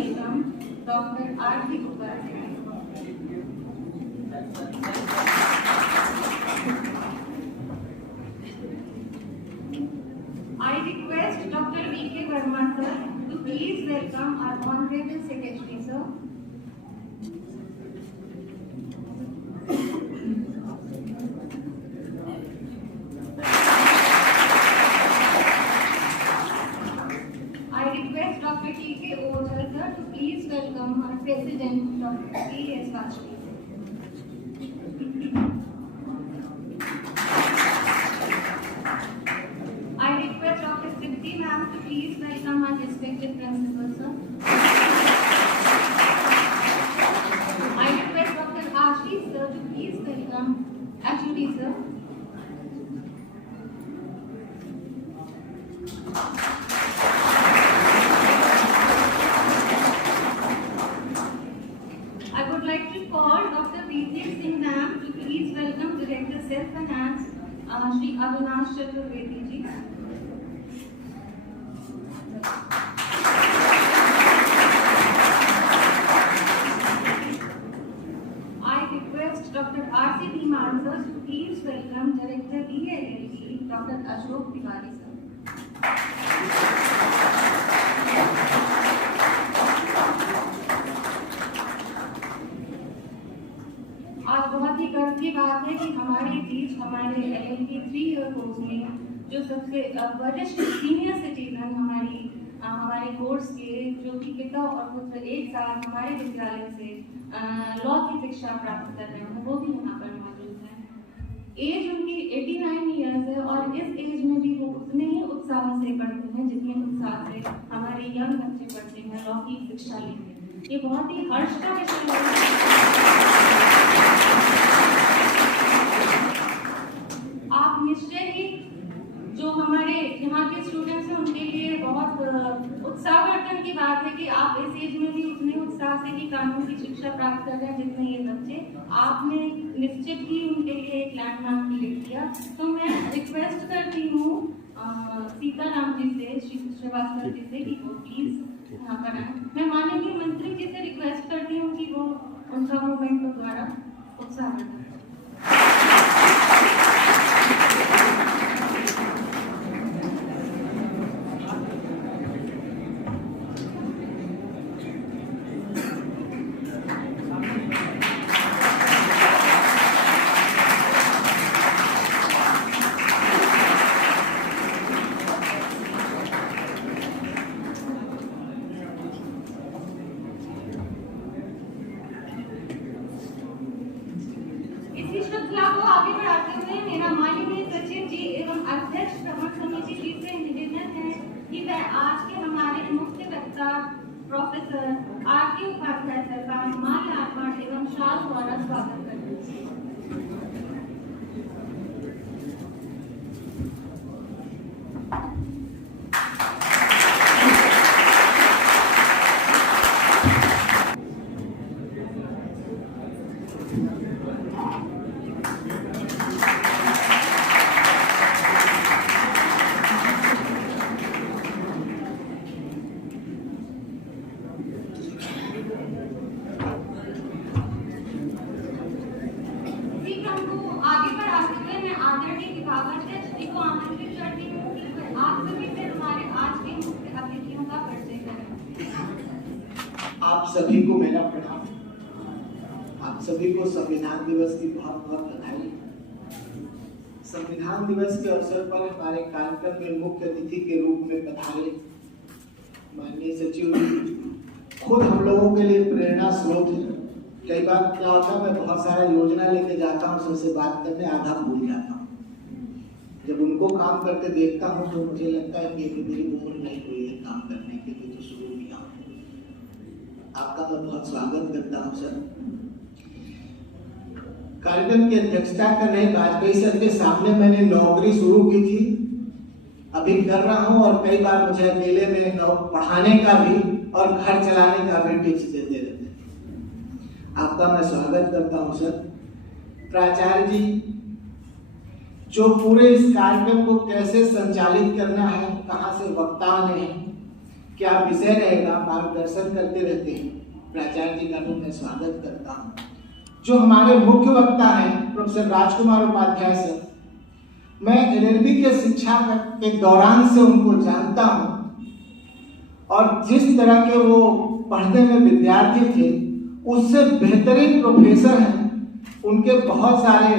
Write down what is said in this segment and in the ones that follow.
welcome Dr. R.V. Upadhyay. I request Dr. V.K. Verma sir to please welcome our Honorable Secretary sir. I request Dr. T.K. Ojha sir to please welcome our President Dr. P.S. Vajpayee. I request Dr. Tripti ma'am to please welcome our respected principal sir. I request Dr. Ashish sir to please welcome HOD sir. I would like to call Dr. Vijay Singh ma'am to please welcome Director Self-Finance Shri Avinash Chaturvedi ji. I request Dr. R.C. Dhiman sir to please welcome Director ELLE Dr. Ashok Tiwari sir. आज बहुत ही गर्व की बात है कि हमारे बीच हमारे LLB 3 year course में जो सबसे वरिष्ठ सीनियर सिटीजन हमारे कोर्स के जो कि पिता और पुत्र एक साथ हमारे विद्यालय से लॉ की शिक्षा प्राप्त कर रहे हैं वो भी यहाँ पर मौजूद हैं। एज उनकी 89 ईयर्स है और इस एज में भी वो उतने ही उत्साह से पढ़ते हैं जितने उत्साह से हमारे यंग बच्चे पढ़ते हैं, लॉ की शिक्षा लेते हैं। ये बहुत ही हर्ष का विषय है। आप निश्चय ही जो हमारे यहाँ के स्टूडेंट्स हैं उनके लिए बहुत उत्साहवर्धन की बात है कि आप इस एज में भी उतने उत्साह से ही कानून की शिक्षा प्राप्त कर रहे हैं जितने ये बच्चे। आपने निश्चित ही उनके लिए एक लैंडमार्क क्रिएट किया। तो मैं रिक्वेस्ट करती हूँ सीताराम जी से, श्री श्रीवास्तव जी से कि वो प्लीज यहाँ पर आए। मैं माननीय मंत्री जी से रिक्वेस्ट करती हूँ कि वो उनका मूवमेंट को द्वारा उत्साहवर्धन। इसी श्रृंखला को आगे बढ़ाते हुए मेरा माननीय सचिव जी एवं अध्यक्ष भ्रमण समिति जी से निवेदन है कि वह आज के हमारे मुख्य वक्ता प्रोफेसर R.K. उपाध्याय सर का माल्यार्पण एवं शाल द्वारा स्वागत करें। आगे बढ़ाते हुए मैं आदरणीय विभागाध्यक्ष जी को आमंत्रित करती हूँ कि आप सभी से हमारे आज के मुख्य अतिथियों का परिचय करें। आप सभी को मेरा प्रणाम। आप सभी को संविधान दिवस की बहुत बहुत बधाई। संविधान दिवस के अवसर पर हमारे कार्यक्रम में मुख्य अतिथि के रूप में पधारे माननीय सचिव जी खुद हम लोगों के लिए प्रेरणा स्रोत है। कई बार क्या होता है, मैं बहुत सारा योजना लेके जाता हूँ, सबसे बात करने आधा भूल जाता हूँ। जब उनको काम करते देखता हूँ तो मुझे लगता है कि मेरी उम्र नहीं हुई है काम करने के लिए, तो शुरू किया हूँ। आपका मैं बहुत स्वागत करता हूँ सर। कार्यक्रम की अध्यक्षता कर रहे वाजपेयी सर के सामने मैंने नौकरी शुरू की थी, अभी कर रहा हूँ और कई बार मुझे अकेले में पढ़ाने का भी और घर चलाने का भी टिप्स देते रहते हैं। आपका मैं स्वागत करता हूं सर। प्राचार्य जी जो पूरे इस कार्यक्रम को कैसे संचालित करना है, कहां से वक्ताओं ने क्या विषय रहेगा, मार्गदर्शन करते रहते हैं। प्राचार्य जी का भी मैं स्वागत करता हूँ। जो हमारे मुख्य वक्ता हैं प्रोफेसर राजकुमार उपाध्याय सर, मैं एलएलबी के शिक्षा के दौरान से उनको जानता हूँ और जिस तरह के वो पढ़ने में विद्यार्थी थे उससे बेहतरीन प्रोफेसर हैं। उनके बहुत सारे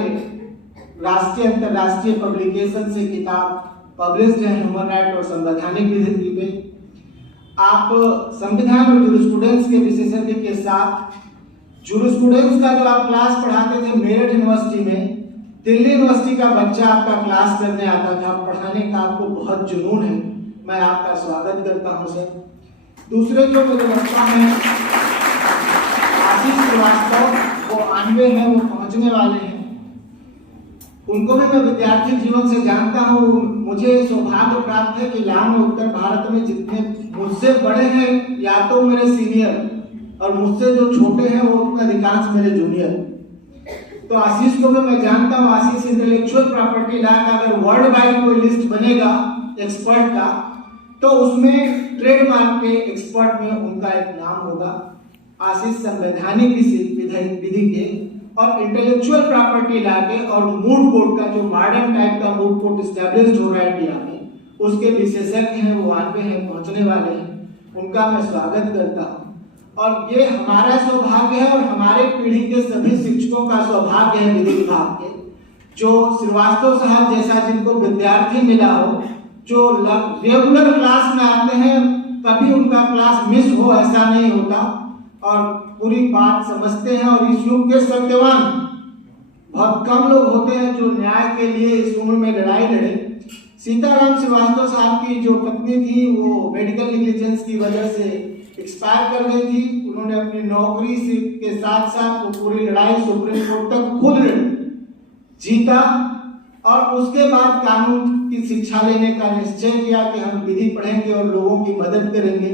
राष्ट्रीय अंतर्राष्ट्रीय पब्लिकेशन से किताब पब्लिश्ड है ह्यूमन राइट और संवैधानिक विधि पे। आप संविधान और जूरिस्प्रूडेंस के विशेषज्ञ के साथ जूरिस्प्रूडेंस का जो आप क्लास पढ़ाते थे मेरठ यूनिवर्सिटी में, दिल्ली यूनिवर्सिटी का बच्चा आपका क्लास करने आता था। पढ़ाने का आपको बहुत जुनून है, मैं आपका स्वागत करता हूं सर। दूसरे जो मेरे वक्ता हैं आशीष श्रीवास्तव, वो 92 हैं, वो पहुंचने वाले हैं। उनको भी मैं विद्यार्थी जीवन से जानता हूँ। मुझे सौभाग्य प्राप्त है कि लाल में उत्तर भारत में जितने मुझसे बड़े हैं या तो मेरे सीनियर और मुझसे जो छोटे हैं वो अधिकांश मेरे जूनियर। तो आशीष को भी मैं जानता हूँ। आशीष इंटेलेक्चुअल प्रॉपर्टी लॉ का अगर वर्ल्ड वाइड कोई लिस्ट बनेगा एक्सपर्ट का तो उसमें ट्रेडमार्क के एक्सपर्ट में उनका एक नाम होगा। आशीष संवैधानिक विधि के और इंटेलेक्चुअल प्रॉपर्टी लॉ के और मूड कोर्ट का जो मॉडर्न टाइप का मूड कोर्ट एस्टैब्लिश्ड हो रहा है इंडिया में, उसके विशेषज्ञ हैं, वो 92 हैं, पहुंचने वाले हैं। उनका मैं स्वागत करता हूं। और ये हमारा सौभाग्य है और हमारे पीढ़ी के सभी शिक्षकों का सौभाग्य है विधि विभाग के, जो श्रीवास्तव साहब जैसा जिनको विद्यार्थी मिला हो, जो रेगुलर क्लास में आते हैं, कभी उनका क्लास मिस हो ऐसा नहीं होता और पूरी बात समझते हैं। और इस युग के सत्यवान बहुत कम लोग होते हैं जो न्याय के लिए इस उम्र में लड़ाई लड़े। सीताराम श्रीवास्तव साहब की जो पत्नी थी वो मेडिकल नेग्लिजेंस की वजह से एक्सपायर कर गई थी। उन्होंने अपनी नौकरी से के साथ साथ वो पूरी लड़ाई सुप्रीम कोर्ट तक खुद जीता और उसके बाद कानून की शिक्षा लेने का निश्चय किया कि हम विधि पढ़ेंगे और लोगों की मदद करेंगे।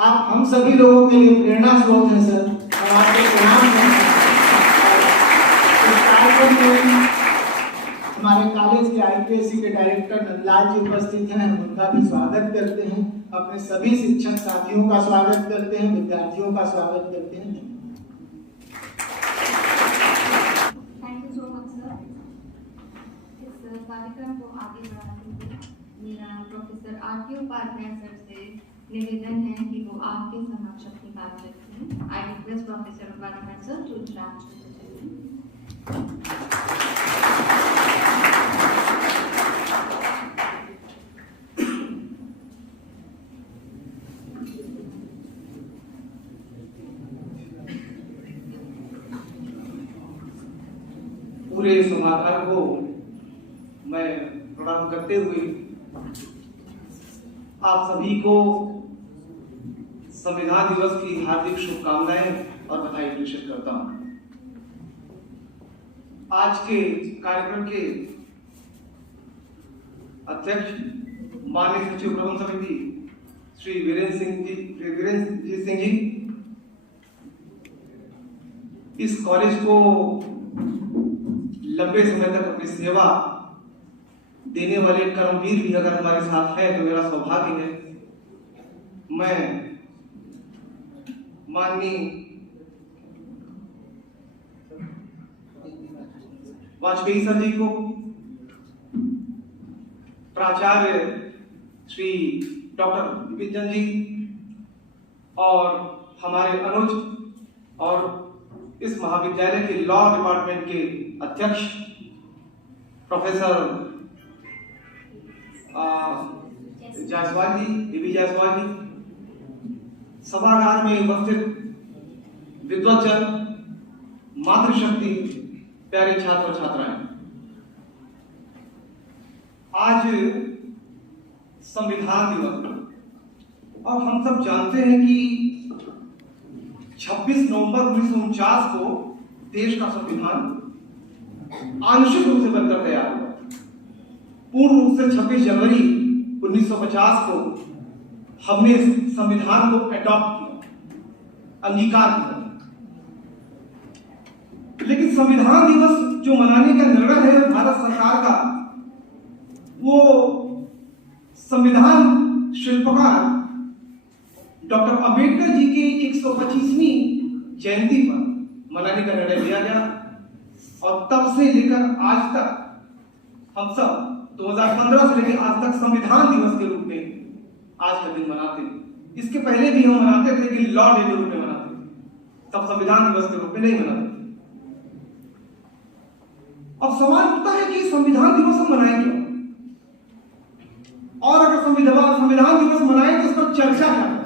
आप हम सभी लोगों के लिए प्रेरणा स्रोत हैं सर, और आपके प्रणाम हैं। इस कार्यक्रम में हमारे कॉलेज के आईपीएससी के डायरेक्टर नंदलाल जी उपस्थित हैं, हम उनका भी स्वागत करते हैं। अपने सभी शिक्षक साथियों का स्वागत करते हैं, विद्यार्थियों का स्वागत करते हैं। Thank you so much sir. इस कार्यक्रम को आगे बढ़ाते हुए मेरा प्रोफेसर आर.के. उपाध्याय सर से निवेदन है कि वो आपके समक्ष अपनी बात रखें। I request professor Upadhyay sir to interact with the पूरे सभागार को मैं प्रणाम करते हुए आप सभी को संविधान दिवस की हार्दिक शुभकामनाएं और बधाई प्रेषित करता हूं। आज के कार्यक्रम के अध्यक्ष माननीय सचिव प्रबंध समिति श्री वीरेंद्र सिंह जी, इस कॉलेज को लंबे समय तक अपनी सेवा देने वाले कर्मवीर भी अगर हमारे साथ है तो मेरा सौभाग्य है। मैं माननीय वाजपेयी सर जी को, प्राचार्य श्री डॉक्टर विपिन जी और हमारे अनुज और इस महाविद्यालय के लॉ डिपार्टमेंट के अध्यक्ष प्रोफेसर जायसवाल जी, देवी जायसवाल जी, सभागार में उपस्थित विद्वज्जन, मातृशक्ति, प्यारे छात्र छात्राएं, आज संविधान दिवस और हम सब जानते हैं कि 26 नवंबर 1949 को देश का संविधान आंशिक रूप से बनकर तैयार हुआ। पूर्ण रूप से 26 जनवरी 1950 को हमने इस संविधान को एडॉप्ट किया, अंगीकार किया। लेकिन संविधान दिवस जो मनाने का निर्णय है भारत सरकार का, वो संविधान शिल्पकार डॉक्टर अंबेडकर जी की 125वीं जयंती पर मनाने का निर्णय लिया गया और तब से लेकर आज तक हम सब 2015 से लेकर आज तक संविधान दिवस के रूप में आज का दिन मनाते हैं। इसके पहले भी हम मनाते थे कि लॉ डे के रूप में मनाते थे, तब संविधान दिवस के रूप में नहीं मनाते थे। अब सवाल उठता है कि संविधान दिवस हम मनाएं क्यों, और अगर संविधान दिवस मनाएं तो इस पर चर्चा क्या करें,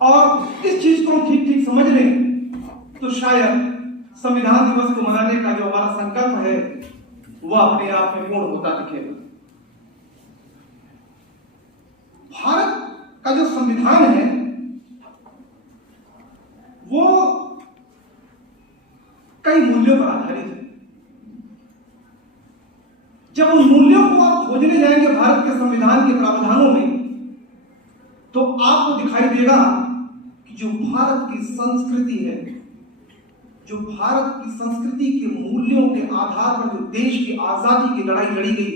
और इस चीज को हम ठीक ठीक समझ लें तो शायद संविधान दिवस को मनाने का जो हमारा संकल्प है वह अपने आप में पूर्ण होता दिखेगा। भारत का जो संविधान है वो कई मूल्यों पर आधारित है। जब उन मूल्यों को आप खोजने जाएंगे भारत के संविधान के प्रावधानों में, तो आपको दिखाई देगा कि जो भारत की संस्कृति है, जो भारत की संस्कृति के मूल्यों के आधार पर जो देश की आजादी की लड़ाई लड़ी गई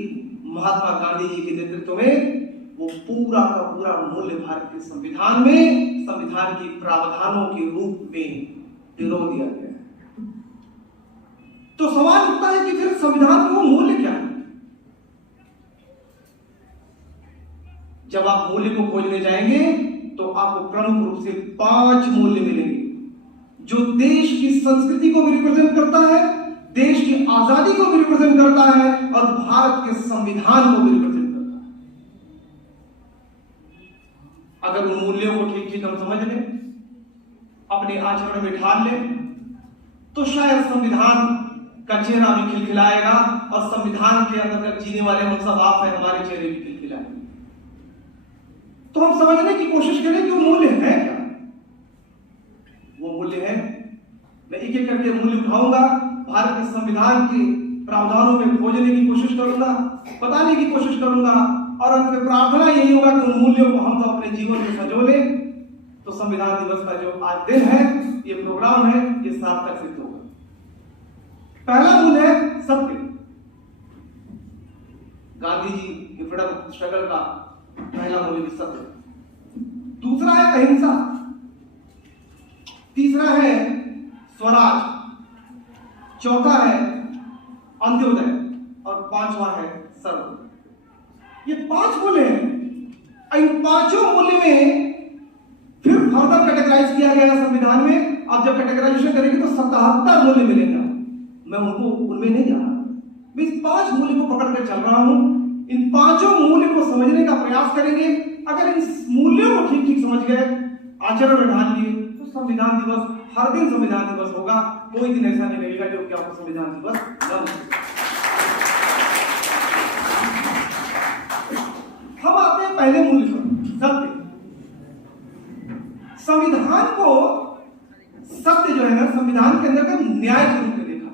महात्मा गांधी जी के नेतृत्व में, वो पूरा का पूरा मूल्य भारत के संविधान में, संविधान के प्रावधानों के रूप में पिरो दिया गया है। तो सवाल उठता है कि फिर संविधान के वो मूल्य क्या है? जब आप मूल्य को खोजने जाएंगे तो आपको प्रमुख रूप से 5 मूल्य मिलेंगे जो देश की संस्कृति को भी रिप्रेजेंट करता है, देश की आजादी को भी रिप्रेजेंट करता है और भारत के संविधान को भी रिप्रेजेंट करता है। अगर उन मूल्यों को ठीक ठीक हम समझ लें, अपने आचरण में ढाल लें, तो शायद संविधान का चेहरा भी खिलखिलाएगा और संविधान के अंदर जीने वाले हम सब आप हैं, हमारे चेहरे भी खिलखिलाएंगे। तो हम समझने की कोशिश करें कि वो मूल्य है क्या। वो मूल्य है, मैं एक एक करके मूल्य उठाऊंगा, भारत के संविधान के प्रावधानों में खोजने की कोशिश करूंगा, बताने की कोशिश करूंगा, और अंत में प्रार्थना यही होगा कि उन मूल्यों को हम तो अपने जीवन में संजो लें, तो संविधान दिवस का जो आज दिन है, ये प्रोग्राम है, ये सार्थक सिद्ध होगा। पहला मूल्य है सत्य। गांधी जी के फ्रीडम स्ट्रगल का पहला मूल्य भी सत्य। दूसरा है अहिंसा, तीसरा है स्वराज, चौथा है अंत्योदय और 5वां है सर्वोदय। ये 5 मूल्य हैं। इन 5 मूल्य में फिर फर्दर कैटेगराइज किया गया है संविधान में। आप जब कैटेगराइजेशन करेंगे तो 77 मूल्य मिलेगा। मैं उनमें नहीं जा रहा, मैं इस 5 मूल्य को पकड़ कर चल रहा हूं। इन 5 मूल्य को समझने का प्रयास करेंगे। अगर इन मूल्यों को ठीक ठीक समझ गए, आचरण में ढाल लिए, तो संविधान दिवस हर दिन संविधान दिवस होगा। कोई दिन ऐसा नहीं रहेगा जब आपको संविधान दिवस न हो। हम आते हैं पहले मूल्य पर, सत्य। संविधान को, सत्य जो है ना, संविधान के अंदर का न्याय के रूप में देखा।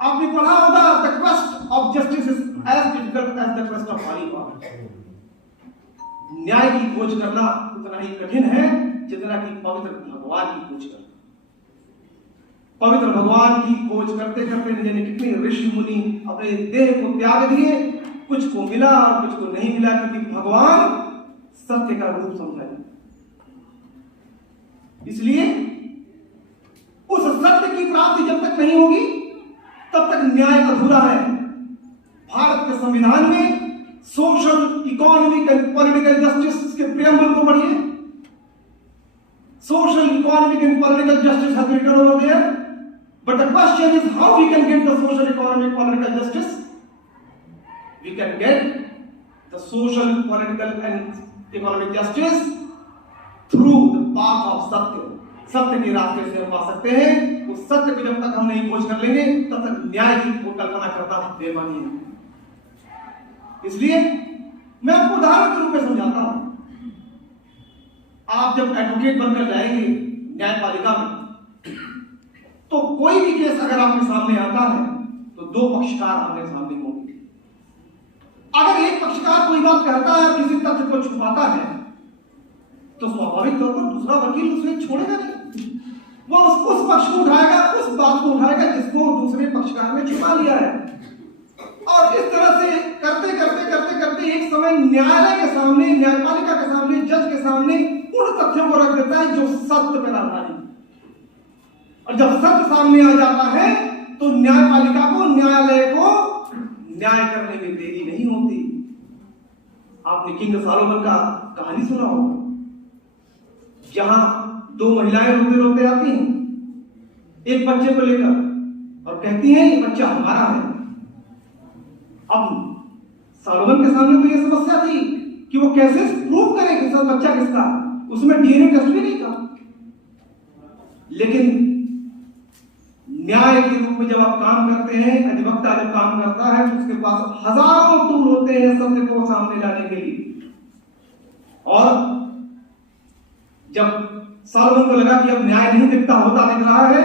आपने पढ़ा होगा, the quest of justice is as difficult as the quest of हॉलीवॉट। न्याय की खोज करना उतना ही कठिन है जितना कि पवित्र भगवान की खोज करना। पवित्र भगवान की खोज करते करते न जाने कितने ऋषि मुनि अपने देह को त्याग दिए, कुछ को मिला और कुछ को नहीं मिला, क्योंकि भगवान सत्य का रूप समझा। इसलिए उस सत्य की प्राप्ति जब तक नहीं होगी तब तक न्याय अधूरा है। भारत के संविधान में social, economic and political justice के प्रियम्बल को पढ़िए। Social, economic and political justice has written over there, but the question is how we can get the social, economic, political justice. We can get the social, political and economic justice through the path of सत्य। सत्य के रास्ते से हम पा सकते हैं। उस सत्य को जब तक हम नहीं खोज कर लेंगे तब तक न्याय की कल्पना करना बेमानी है। इसलिए मैं आपको उदाहरण के रूप में समझाता हूं। आप जब एडवोकेट बनकर जाएंगे न्यायपालिका में, तो कोई भी केस अगर आपके सामने आता है तो 2 पक्षकार आपके सामने होंगे। अगर एक पक्षकार कोई बात कहता है और किसी तथ्य को छुपाता है, तो स्वाभाविक तौर पर दूसरा वकील उसे छोड़ेगा नहीं। वो उस पक्ष को उठाएगा, उस बात को उठाएगा जिसको दूसरे पक्षकार ने छुपा लिया है। और इस तरह से करते करते करते करते एक समय न्यायालय के सामने, न्यायपालिका के सामने, जज के सामने उन तथ्यों को रख देता है जो सत्य पर आधारित। और जब सत्य सामने आ जाता है तो न्यायपालिका को, न्यायालय को न्याय करने में देरी नहीं होती। आपने किंग सॉलोमन का कहानी सुना होगा, जहां दो महिलाएं रोते रोते आती हैं एक बच्चे को लेकर और कहती हैं ये बच्चा हमारा है। अब सॉलोमन के सामने तो ये समस्या थी कि वो कैसे प्रूव करे कि सब बच्चा किसका, उसमें डीएनए टेस्ट भी नहीं था। लेकिन न्याय के रूप में जब आप काम करते हैं, अधिवक्ता जब काम करता है तो उसके पास हजारों टूल होते हैं सत्य को सामने लाने के लिए। और जब सॉलोमन को लगा कि अब न्याय नहीं दिखता होता दिख रहा है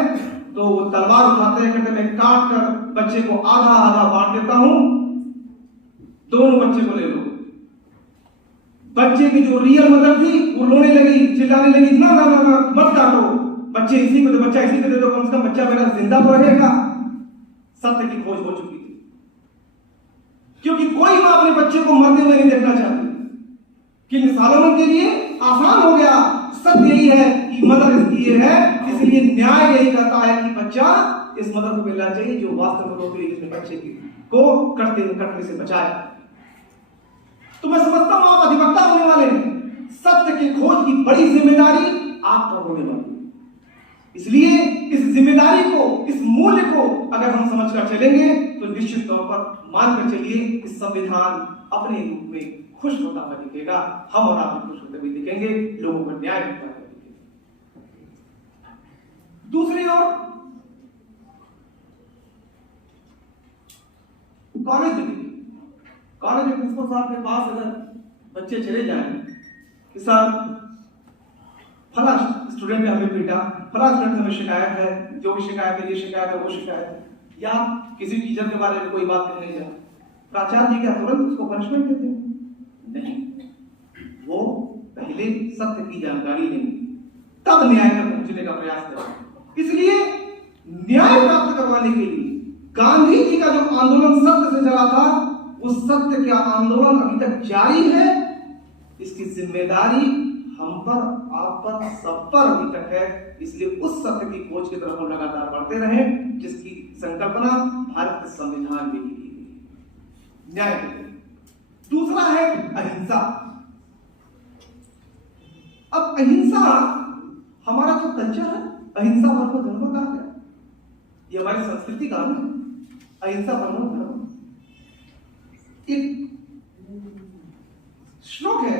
तो वो तलवार उठाते हैं, कहते मैं काट कर बच्चे को आधा आधा बांट देता हूं, दोनों बच्चे को ले लो। बच्चे की जो रियल मदर थी वो रोने लगी, चिल्लाने लगी, ना ना ना मत काटो, बच्चे इसी को दे, बच्चा इसी को दे दो, कम से कम बच्चा मेरा जिंदा तो रहेगा। सत्य की खोज हो चुकी थी, क्योंकि कोई मां अपने बच्चे को मरते हुए नहीं देखना चाहती। किंग सॉलोमन के लिए आसान हो गया, सत्य यही है कि मदर इसकी ये है, इसलिए न्याय यही कहता है कि बच्चा इस मदर को मिलना चाहिए जो वास्तव में रोती है, जिसने बच्चे को कटने से बचाए। तो मैं समझता हूं आप अधिवक्ता होने वाले हैं, सत्य की खोज की बड़ी जिम्मेदारी आपका होने वाली है। इसलिए इस जिम्मेदारी को, इस मूल्य को अगर हम समझकर चलेंगे तो निश्चित तौर पर मानकर चलिए कि संविधान अपने रूप में खुश होता हुआ दिखेगा, हम और आप खुश होते हुए दिखेंगे, लोगों को न्याय मिलता हुआ दिखेगा। दूसरी ओर कॉलेज में प्रिंसिपल साहब के पास अगर बच्चे चले जाएं कि सर फला स्टूडेंट ने हमें पीटा, फला स्टूडेंट हमें शिकायत है, जो भी शिकायत है, ये शिकायत है, वो शिकायत है, या किसी टीचर के बारे में कोई बात कहने जा, प्राचार्य जी क्या तुरंत उसको पनिशमेंट देते हैं? नहीं, वो पहले सत्य की जानकारी लेंगे, तब न्याय तक पहुंचने का प्रयास करेंगे। इसलिए न्याय प्राप्त करवाने के लिए गांधी जी का जो आंदोलन सत्य से चला था, उस सत्य का आंदोलन अभी तक जारी है। इसकी जिम्मेदारी हम पर, आप पर, सब पर अभी तक है। इसलिए उस सत्य की खोज की तरफ हम लगातार बढ़ते रहें, जिसकी संकल्पना भारत के संविधान में की गई है, न्याय। दूसरा है अहिंसा। अब अहिंसा हमारा जो कल्चर है, अहिंसा परमो धर्मः कहा गया, ये हमारी संस्कृति का है, अहिंसा परमो धर्मः। एक श्लोक है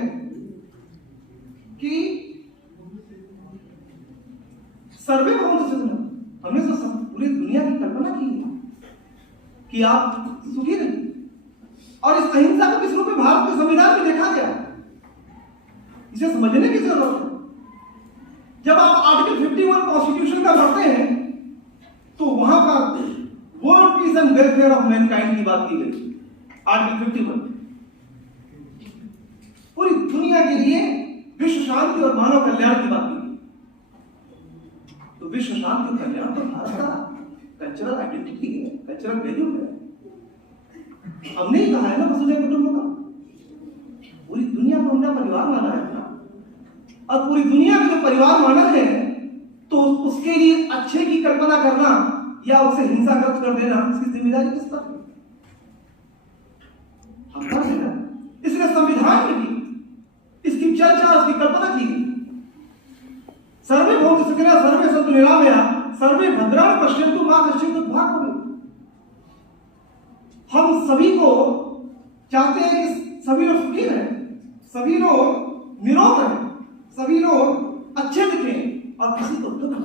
कि सर्वे भवन्तु सुखिनः, हमने तो पूरी दुनिया की कल्पना की है कि आप सुखी रहिए, और इस अहिंसा को किस रूप में भारत के संविधान में देखा गया, इसे समझने की जरूरत है। जब आप आर्टिकल 51 कॉन्स्टिट्यूशन का पढ़ते हैं तो वहां पर world peace and welfare of Mankind की बात की गई। आर्टिकल 51 पूरी दुनिया के लिए विश्व शांति और मानव कल्याण की बात की गई। तो विश्व शांति और कल्याण तो भारत का कल्चरल आइडेंटिटी है, कल्चरल वैल्यू है। हमने ही कहा है ना वसुधैव कुटुंबकम, पूरी दुनिया को हमने परिवार माना है ना, और पूरी दुनिया को जो परिवार माना है तो उसके लिए अच्छे की कल्पना करना या उसे हिंसाग्रस्त कर देना, इसकी जिम्मेदारी किस पर है? हम पर है ना। इसलिए संविधान में भी इसकी चर्चा, उसकी कल्पना की गई। सर्वे भवन्तु सुखिनः, सर्वे सन्तु निरामयाः, सर्वे भद्राणि पश्यन्तु मा कश्चित् दुःखभाग् भवेत्। हम सभी को चाहते हैं कि सभी लोग सुखी रहें, सभी लोग निरोग रहें, सभी लोग अच्छे दिखें और किसी को दुख न,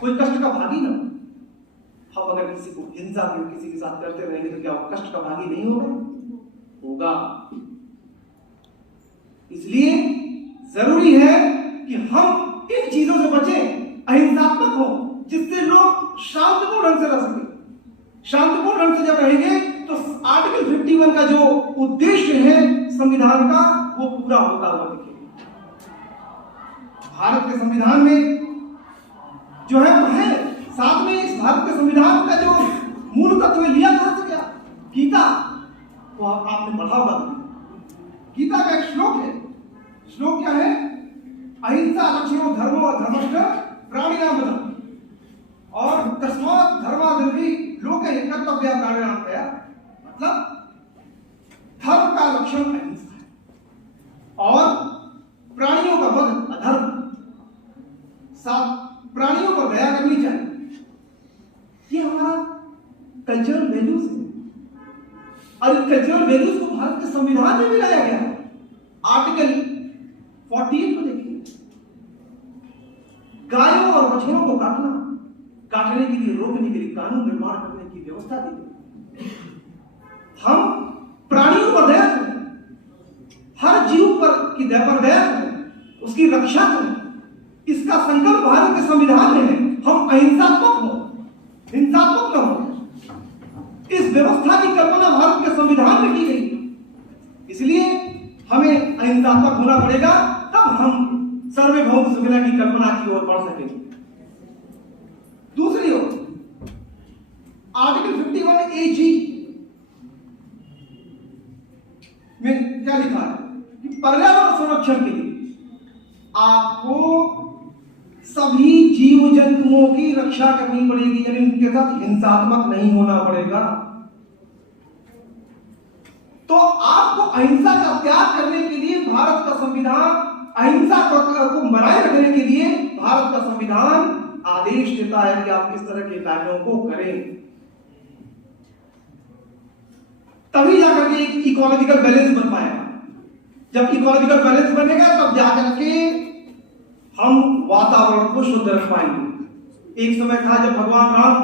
कोई कष्ट का भागी न। हम अगर किसी को हिंसा किसी के साथ करते रहेंगे तो क्या वो कष्ट का भागी नहीं होगा? इसलिए जरूरी है कि हम इन चीजों से बचें, अहिंसात्मक हो, जिससे लोग शांतिपूर्ण ढंग से रह सके। शांतिपूर्ण ढंग से जब रहेंगे तो आर्टिकल 51 का जो उद्देश्य है संविधान का, वो पूरा होता हुआ दिखेगा। भारत के संविधान में जो है वो है, साथ में इस भारत के संविधान का जो मूल तत्व लिया कहां से गया? गीता को आपने पढ़ा होगा। गीता का एक श्लोक है। श्लोक क्या है? अहिंसा लक्ष्मणो धर्मो धर्मश्च प्राणिनां वधः और तस्मात् धर्मादपि लोके कर्तव्या प्राणिनां दया। मतलब धर्म का लक्षण अहिंसा है और प्राणियों का वध अधर्म। साथ प्राणियों को दया करनी चाहिए। ये हमारा कल्चरल वैल्यूज है और कल्चरल वैल्यूज को भारत के संविधान में भी लाया गया है। आर्टिकल 48 को देखिए, गायों और बछड़ों को काटने के लिए रोकने के लिए कानून निर्माण करने की व्यवस्था दी गई। हम प्राणियों पर दया करें, हर जीव पर की दया पर दया करें, उसकी रक्षा करें। इसका संकल्प भारत के संविधान में है। हम अहिंसात्मक हो, हिंसात्मक न हो। इस व्यवस्था की कल्पना भारत के संविधान में की गई। इसलिए हमें अहिंसात्मक होना पड़ेगा, तब हम सर्वभौम सुविधा की कल्पना की ओर बढ़ सकेंगे। दूसरी ओर आर्टिकल 51AG में क्या लिखा है कि पर्यावरण संरक्षण के लिए आपको सभी जीव जंतुओं की रक्षा करनी पड़ेगी, यानी उनके साथ हिंसात्मक नहीं होना पड़ेगा। तो आपको अहिंसा का त्याग करने के लिए भारत का संविधान, अहिंसा को बनाए रखने के लिए भारत का संविधान आदेश देता है कि आप इस तरह के कार्यों को करें। तभी जाकर के एक इकोलॉजिकल बैलेंस बन पाएगा। जब इकोलॉजिकल बैलेंस बनेगा तब जाकर के हम वातावरण को शुद्ध रख पाएंगे। एक समय था जब भगवान राम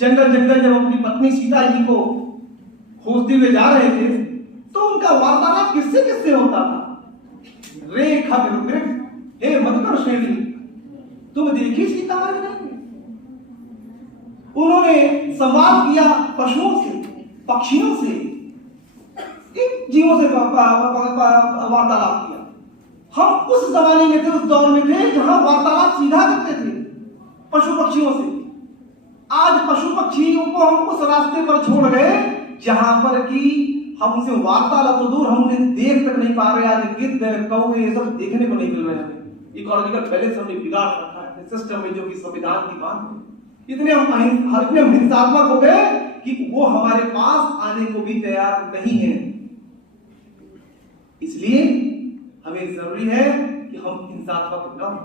जंगल जब अपनी पत्नी सीता जी को खोजते हुए जा रहे थे, तो उनका वार्तालाप किससे होता था? रे खग हे मधुकर श्रेणी, तुम देखी सीता मर नहीं। उन्होंने संवाद किया पशुओं से, पक्षियों से, इन जीवों से वार्तालाप किया। हम उस जमाने में थे, उस दौर में थे जहां वार्तालाप सीधा करते थे पशु पक्षियों से। आज पशु पक्षियों को हम उस रास्ते पर छोड़ गए जहां पर कि हम उनसे वार्तालाप तो दूर, हम उन्हें देख तक नहीं पा रहे। आज गिद्ध कौवे ये सब देखने को नहीं मिल रहे हैं। इकोलॉजिकल बैलेंस हमने बिगाड़ रखा है सिस्टम में, जो कि संविधान की बात है। इतने हम हिंसात्मक हो गए कि वो हमारे पास आने को भी तैयार नहीं है। इसलिए हमें जरूरी है कि हम हिंसात्मक न हो।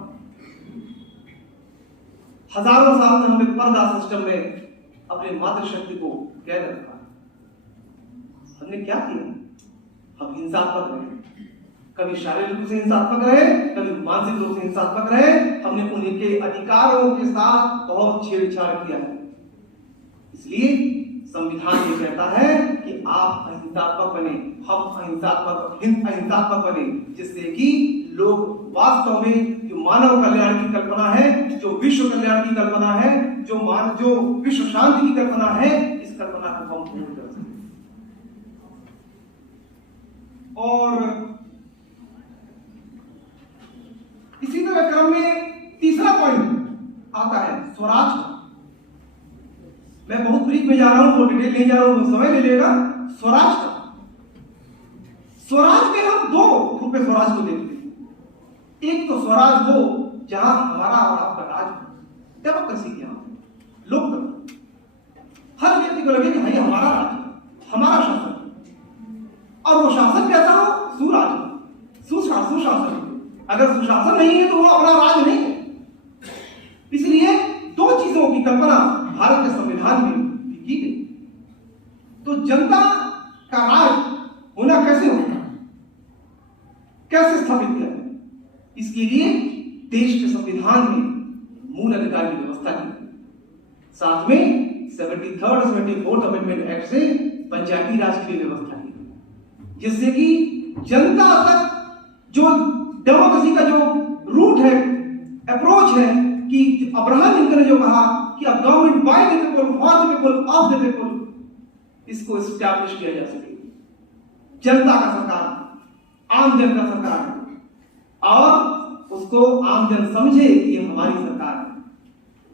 हजारों साल से हमने पर्दा सिस्टम में अपने मातृशक्ति को कैद रखा। हमने क्या किया? हम हिंसात्मक रहे, कभी शारीरिक रूप से हिंसात्मक रहे, कभी मानसिक रूप से हिंसात्मक रहे। हमने उनके अधिकारों के साथ बहुत छेड़छाड़ किया है। इसलिए संविधान ये कहता है कि आप अहिंसात्मक बने, हम अहिंसात्मक बने, जिससे कि लोग वास्तव में जो मानव कल्याण की कल्पना है, जो विश्व कल्याण की कल्पना है, जो विश्व शांति की कल्पना है, इस कल्पना को हम पूर्ण कर सकें। और इसी तरह क्रम में तीसरा पॉइंट आता है स्वराज। मैं बहुत ब्रीफ में जा रहा हूं, वो डिटेल नहीं जा रहा हूं, समय ले लेगा। स्वराज का, स्वराज में हम दो रूप में स्वराज को देखते हैं। एक तो स्वराज वो जहां हमारा और आपका राज हो, डेमोक्रेसी की लोकतंत्र, हर व्यक्ति को लगे कि भाई हमारा राज, हमारा शासन, और वो शासन कैसा हो? सुराज, सुशासन। अगर सुशासन नहीं है तो वो अपना राज नहीं है। इसलिए दो चीजों की कल्पना भारत के संविधान में भी की गई। तो जनता का राज होना कैसे होगा, कैसे स्थापित किया जाए? इसके लिए देश के संविधान में मूल अधिकार की व्यवस्था की। साथ में 73rd और 74th अमेंडमेंट एक्ट से पंचायती राज की व्यवस्था की, जिससे कि जनता तक जो डेमोक्रेसी का जो रूट है, अप्रोच है, कि अब्राहम लिंकन ने जो कहा कि अब government by the people, for the people, of the people, इसको एस्टैब्लिश किया जा सके। जनता का सरकार, आम जन का सरकार है, और उसको आम जन समझे कि ये हमारी सरकार है।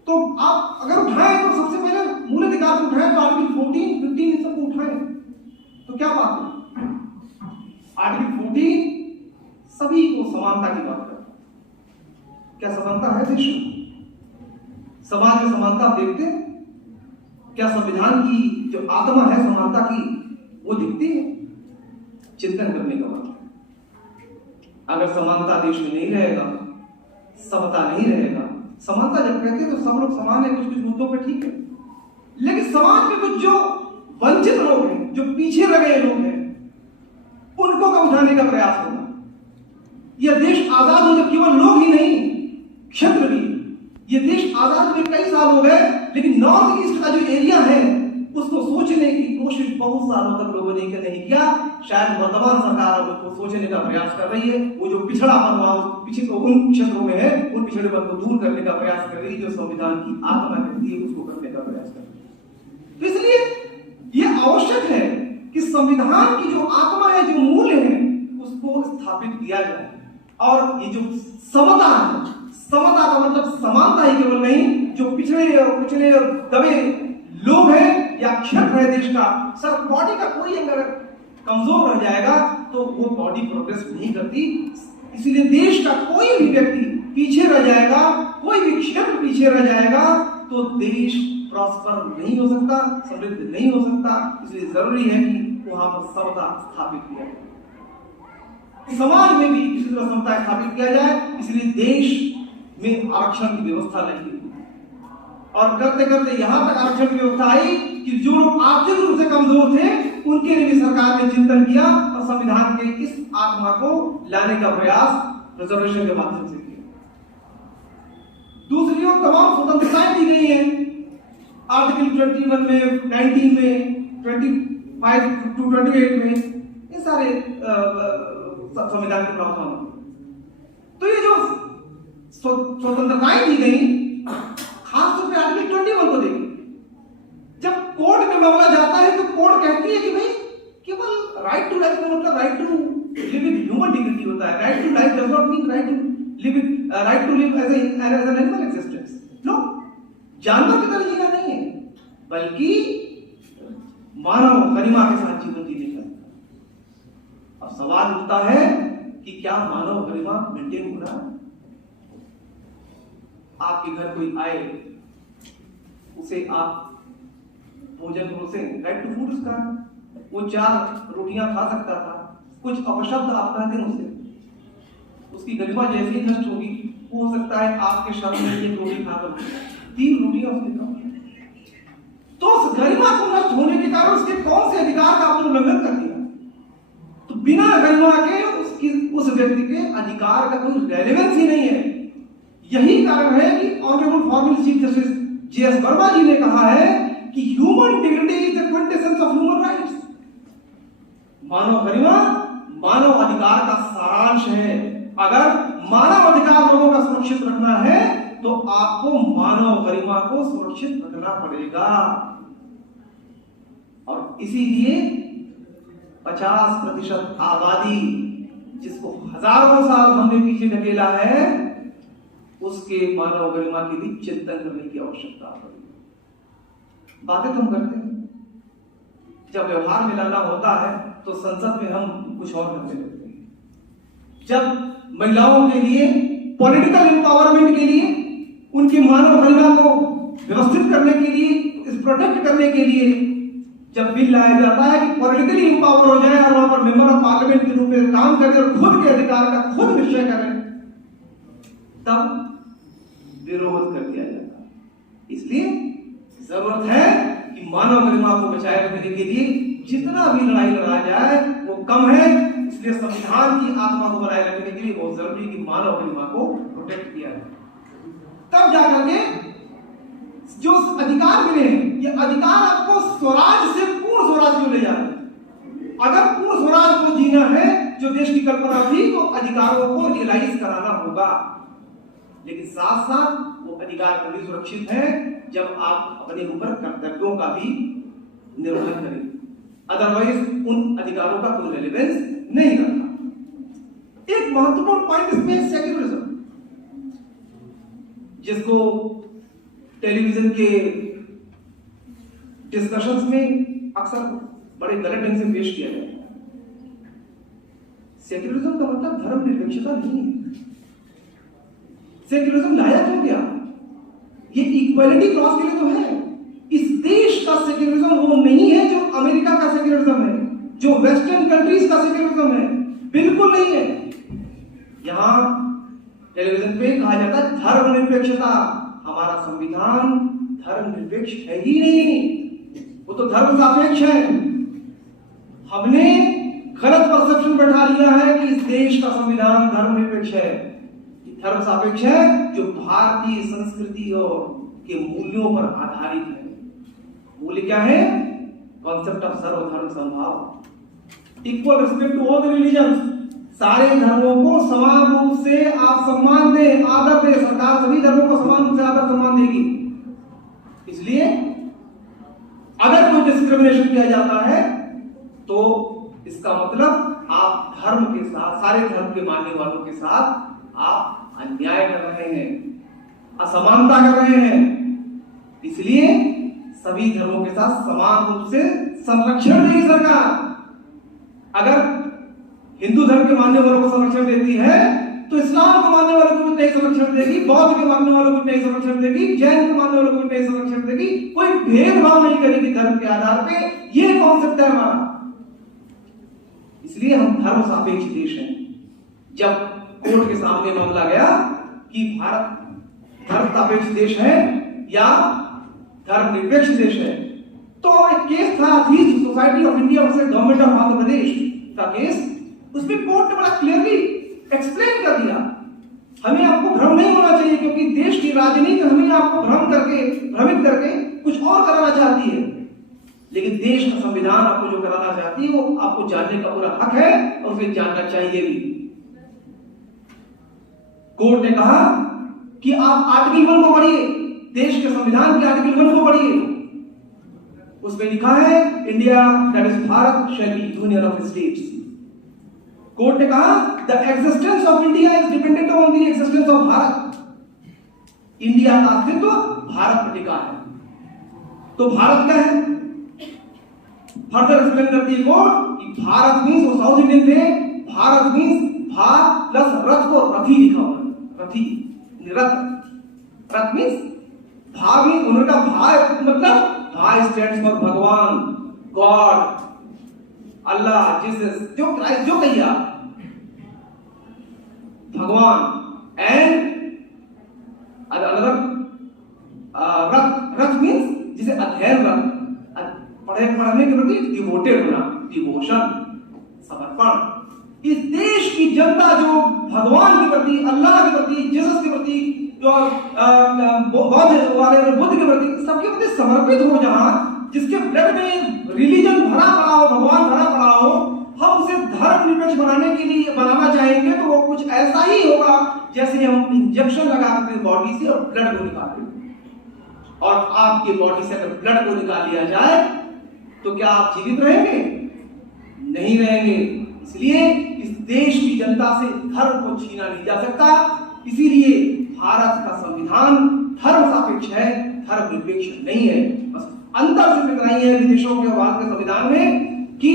तो आप अगर उठाएं तो सबसे पहले मूल अधिकार को उठाएं, तो आर्टिकल 14, 15 इन सबको उठाएं, तो क्या बात है? आर्टिकल 14 सभी को समानता की बात करता है। क्या समानता है देश में? समाज में समानता आप देखते हैं? क्या संविधान की जो आत्मा है समानता की वो दिखती है? चिंतन करने का बात है। अगर समानता देश में नहीं रहेगा, समता नहीं रहेगा, समानता जब कहते हैं तो सब लोग समान है, कुछ कुछ मुद्दों पर ठीक है, लेकिन समाज में कुछ जो वंचित लोग हैं, जो पीछे रह गए लोग हैं, उनको का उठाने का प्रयास होगा। यह देश आजाद हो जब केवल लोग ही नहीं, क्षेत्र भी। ये देश आजाद में कई साल हो गए, लेकिन नॉर्थ ईस्ट का जो एरिया है उसको सोचने की कोशिश बहुत सालों तक लोगों ने नहीं किया। शायद वर्तमान सरकार उसको सोचने का प्रयास कर रही है। वो जो पिछड़ापन हुआ उन क्षेत्रों में है, उन पिछड़ेपन को दूर करने का प्रयास कर रही है, जो संविधान की आत्मा कहती है उसको करने का प्रयास कर रही है। तो इसलिए ये आवश्यक है कि संविधान की जो आत्मा है, जो मूल्य है, उसको स्थापित किया जाए। और ये जो समता है, समता का मतलब समानता ही केवल नहीं, जो पिछड़े और कुचले और दबे लोग हैं या क्षेत्र है देश का, सर बॉडी का कोई अगर कमजोर रह जाएगा तो वो बॉडी प्रोग्रेस नहीं करती। इसलिए देश का कोई भी व्यक्ति पीछे रह जाएगा, कोई भी क्षेत्र पीछे रह जाएगा तो देश प्रॉस्पर नहीं हो सकता, समृद्ध नहीं हो सकता। इसलिए जरूरी है कि वहां पर समता स्थापित किया जाए, समाज में भी इसी तरह समता स्थापित किया जाए। इसलिए देश में आरक्षण की व्यवस्था लगी और करते करते यहां तक आरक्षण की व्यवस्था आई कि जो लोग आर्थिक रूप से कमजोर थे उनके लिए भी सरकार ने चिंतन किया और संविधान के इस आत्मा को लाने का प्रयास रिजर्वेशन के माध्यम से किया। दूसरी ओर तमाम स्वतंत्रताएं दी गई हैं आर्टिकल 21 में, 19 में, 25 to 28 में, ये सारे संविधान के प्रावधान। तो ये जो स्वतंत्रताएं दी गई, खासतौर पे आर्टिकल 21 को देखिए। जब कोर्ट में मामला जाता है तो कोर्ट कहती है कि भाई केवल राइट टू लाइफ का मतलब right to live with human dignity होता है। Right to life does not mean right to live as an animal existence. No, जानवर की तरह जीना नहीं है, बल्कि मानव गरिमा के साथ जीवन जीने का। अब सवाल उठता है कि क्या मानव गरिमा मेंटेन हो रहा है? आपके घर कोई आए, उसे आप भोजन परोसें, राइट टू फूड उसका, वो 4 रोटियां खा सकता था, कुछ अपशब्द आप कहते हैं उसे, उसकी गरिमा जैसे ही नष्ट होगी, हो सकता है आपके शब्द में 1 रोटी खाकर 3 रोटियां उसने कम। तो उस गरिमा को नष्ट होने के कारण उसके कौन से अधिकार का आपने उल्लंघन कर दिया? तो बिना गरिमा के उस व्यक्ति के अधिकार का कोई रेलेवेंस ही नहीं है। यही कारण है कि honourable former chief justice J.S. Verma ji ने कहा है कि human dignity is the quintessence of human rights. मानव गरिमा मानव अधिकार का सारांश है। अगर मानव अधिकार लोगों का सुरक्षित रखना है तो आपको मानव गरिमा को सुरक्षित रखना पड़ेगा। और इसीलिए 50% आबादी जिसको हजारों साल हमने पीछे ढकेला है, उसके मानव गरिमा के लिए चिंतन करने की आवश्यकता पड़ी। बातें तो हम करते हैं, जब व्यवहार में लाना होता है तो संसद में हम कुछ और करने लगते हैं। जब महिलाओं के लिए पॉलिटिकल एम्पावरमेंट के लिए, उनके मानव गरिमा को व्यवस्थित करने के लिए, प्रोटेक्ट करने के लिए जब बिल लाया जाता है कि पॉलिटिकली एम्पावर हो जाए और वहां पर मेंबर ऑफ पार्लियामेंट के रूप में काम करें और खुद के अधिकार का खुद निश्चय करें, तब विरोध कर दिया जाता है। इसलिए जरूरत है कि मानव गरिमा को बचाए रखने के लिए जितना भी लड़ाई लड़ा जाए वो कम है। इसलिए संविधान की आत्मा को बनाए रखने के लिए बहुत जरूरी कि मानव गरिमा को प्रोटेक्ट किया जाए। तब जाकर के जो अधिकार मिले हैं, ये अधिकार आपको स्वराज से पूर्ण स्वराज को ले जाते हैं। अगर पूर्ण स्वराज को जीना है, जो देश की कल्पना थी, तो अधिकारों को रियलाइज कराना होगा। लेकिन साथ साथ वो अधिकार कभी सुरक्षित है जब आप अपने ऊपर कर्तव्यों का भी निर्वहन करें, अदरवाइज उन अधिकारों का कोई रेलेवेंस नहीं रहता। एक महत्वपूर्ण पॉइंट इसमें सेक्युलरिज्म, जिसको टेलीविजन के डिस्कशंस में अक्सर बड़े गलत ढंग से पेश किया जाता है। सेक्युलरिज्म का मतलब धर्मनिरपेक्षता नहीं है। सेक्युलरिज्म लाया क्यों गया? ये इक्वालिटी क्रॉस के लिए तो है। इस देश का सेक्युलरिज्म वो नहीं है जो अमेरिका का सेक्युलरिज्म है, जो वेस्टर्न कंट्रीज का सेक्युलरिज्म है, बिल्कुल नहीं है। यहां टेलीविजन पे कहा जाता है धर्मनिरपेक्षता। हमारा संविधान धर्मनिरपेक्ष है ही नहीं, वो तो धर्म सापेक्ष है। हमने गलत परसेप्शन बैठा लिया है कि इस देश का संविधान धर्मनिरपेक्ष है। धर्म सापेक्ष है जो भारतीय संस्कृति और के मूल्यों पर आधारित है। मूल्य क्या है? कॉन्सेप्ट ऑफ सर्वधर्म समभाव, equal respect to all the religions. सारे धर्मों को समान रूप से आप सम्मान दें, आदर दें। सरकार सभी धर्मों को समान रूप से आदर सम्मान देगी। इसलिए अगर कोई डिस्क्रिमिनेशन किया जाता है तो इसका मतलब आप धर्म के साथ, सारे धर्म के मानने वालों के साथ आप अन्याय कर रहे हैं, असमानता कर रहे हैं। इसलिए सभी धर्मों के साथ समान रूप से संरक्षण देगी सरकार। अगर हिंदू धर्म के मानने वालों को संरक्षण देती है तो इस्लाम के मानने वालों को भी नहीं संरक्षण देगी, बौद्ध के मानने वालों को नहीं संरक्षण देगी, जैन के मानने वालों को नहीं संरक्षण देगी। कोई भेदभाव नहीं करेगी धर्म के आधार पे। यह कॉन्सेप्ट है हमारा। इसलिए हम धर्म सापेक्ष देश हैं। जब कोर्ट के सामने मामला गया कि भारत धर्म सापेक्ष देश है या धर्मनिरपेक्ष देश है, तो एक केस था society of India versus government of Andhra Pradesh का केस। उसमें कोर्ट ने बड़ा क्लियरली एक्सप्लेन कर दिया, हमें आपको भ्रम नहीं होना चाहिए, क्योंकि देश की राजनीति हमें आपको भ्रमित करके कुछ और कराना चाहती है। लेकिन देश का संविधान आपको जो कराना चाहती है वो आपको जानने का पूरा हक है और उसे जानना चाहिए भी। कोर्ट ने कहा कि आप आर्टिकल 1 को पढ़िए, देश के संविधान के आर्टिकल 1 को पढ़िए। उसमें लिखा है India that is Bharat shall be union of states. Court ने कहा the existence of India is dependent on the existence of Bharat. India का अस्तित्व भारत पर टिका है। तो भारत क्या है? फर्दर एक्सप्लेन करती है कोर्ट कि भारत मींस, वो साउथ इंडियन थे, भारत मींस भा प्लस रथ को रथी लिखा हुआ है, रथी रथ। रथ मींस भा मींस उनका भा मतलब भा स्टैंड्स फॉर भगवान, गॉड, अल्लाह, जीसस, जो क्राइस्ट, जो कहिए आप, भगवान। एंड अदर रथ मींस जिसे अध्ययन रथ, पढ़ने के प्रति डिवोटेड होना, डिवोशन, समर्पण। इस देश की जनता जो भगवान के प्रति, अल्लाह के प्रति, जीसस के प्रति, जो बौद्ध वाले बुद्ध के प्रति, सबके प्रति समर्पित हो, जहां जिसके ब्लड में रिलीजन भरा पड़ा हो, भगवान भरा पड़ा हो, हम उसे धर्मनिरपेक्ष बनाने के लिए बनाना चाहेंगे तो वो कुछ ऐसा ही होगा जैसे हम इंजेक्शन लगाते हैं बॉडी से और ब्लड को निकालते हैं। और आपके बॉडी से अगर ब्लड को निकाल लिया जाए तो क्या आप जीवित रहेंगे? नहीं रहेंगे। इसलिए इस देश की जनता से धर्म को छीना नहीं जा सकता। इसीलिए भारत का संविधान धर्म सापेक्ष है, धर्मनिरपेक्ष नहीं है। बस अंतर सिर्फ इतना ही है विदेशों के और भारत के संविधान में कि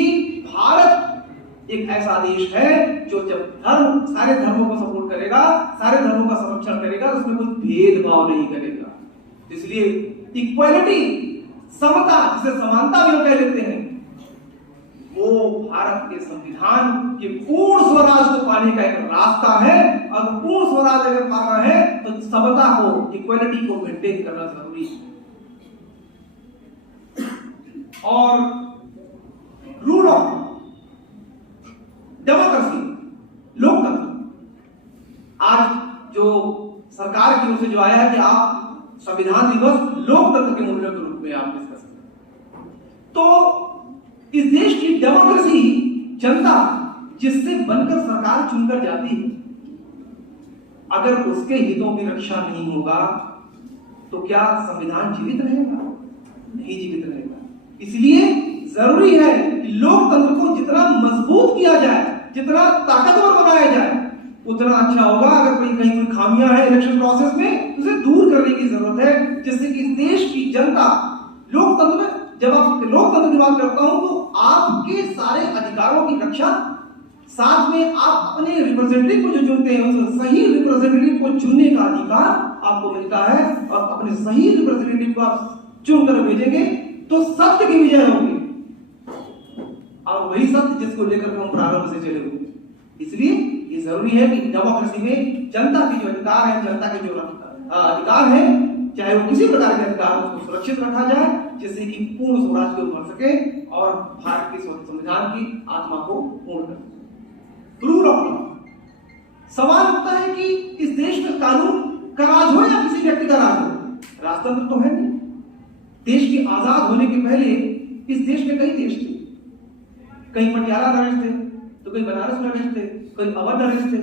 भारत एक ऐसा देश है जो जब धर्म, सारे धर्मों को सपोर्ट करेगा, सारे धर्मों का संरक्षण करेगा, उसमें कोई भेदभाव नहीं करेगा। इसलिए इक्वालिटी, समता, जिसे समानता भी हम कह लेते हैं, वो भारत के संविधान के पूर्ण स्वराज को पाने का एक रास्ता है। और पूर्ण स्वराज अगर पाना है तो समता को, इक्वालिटी को मेंटेन करना जरूरी है। और रूल ऑफ डेमोक्रेसी, लोकतंत्र, आज जो सरकार की ओर से जो आया है कि आप संविधान दिवस लोकतंत्र के मूल्यों के रूप में आप डिस्कस करें, तो इस देश की डेमोक्रेसी, जनता जिससे बनकर सरकार चुनकर जाती है, अगर उसके हितों की रक्षा नहीं होगा तो क्या संविधान जीवित रहेगा? नहीं जीवित रहेगा। इसलिए जरूरी है कि लोकतंत्र को जितना मजबूत किया जाए, जितना ताकतवर बनाया जाए, उतना अच्छा होगा। अगर कहीं कोई खामियां है इलेक्शन प्रोसेस में, उसे दूर दूर करने की जरूरत है, जिससे कि इस देश की जनता लोकतंत्र में, जब आप लोकतंत्र की बात करता हूं तो आपके सारे अधिकारों की रक्षा, साथ में आप अपने रिप्रेजेंटेटिव को जो चुनते हैं उस सही रिप्रेजेंटेटिव को चुनने का अधिकार आपको मिलता है, और अपने सही रिप्रेजेंटेटिव को आप चुनकर भेजेंगे तो सत्य की विजय होगी, और वही सत्य जिसको लेकर हम प्रारंभ से चले हुए। इसलिए ये जरूरी है कि डेमोक्रेसी में जनता के जो अधिकार है, जनता के जो अधिकार है, चाहे वो किसी प्रकार के अधिकार, उसको सुरक्षित रखा जाए, जिससे कि पूर्ण स्वराज को बन सके और भारत के संविधान की आत्मा को पूर्ण कर सके। रूल ऑफ लॉ, सवाल उठता है कि इस देश में कानून का राज हो या किसी व्यक्ति का राज हो? राजतंत्र तो है नहीं। देश के आजाद होने के पहले इस देश में कई देश थे, कई पटियाला नरेश थे, तो कई बनारस नरेश थे, कई अवध नरेश थे,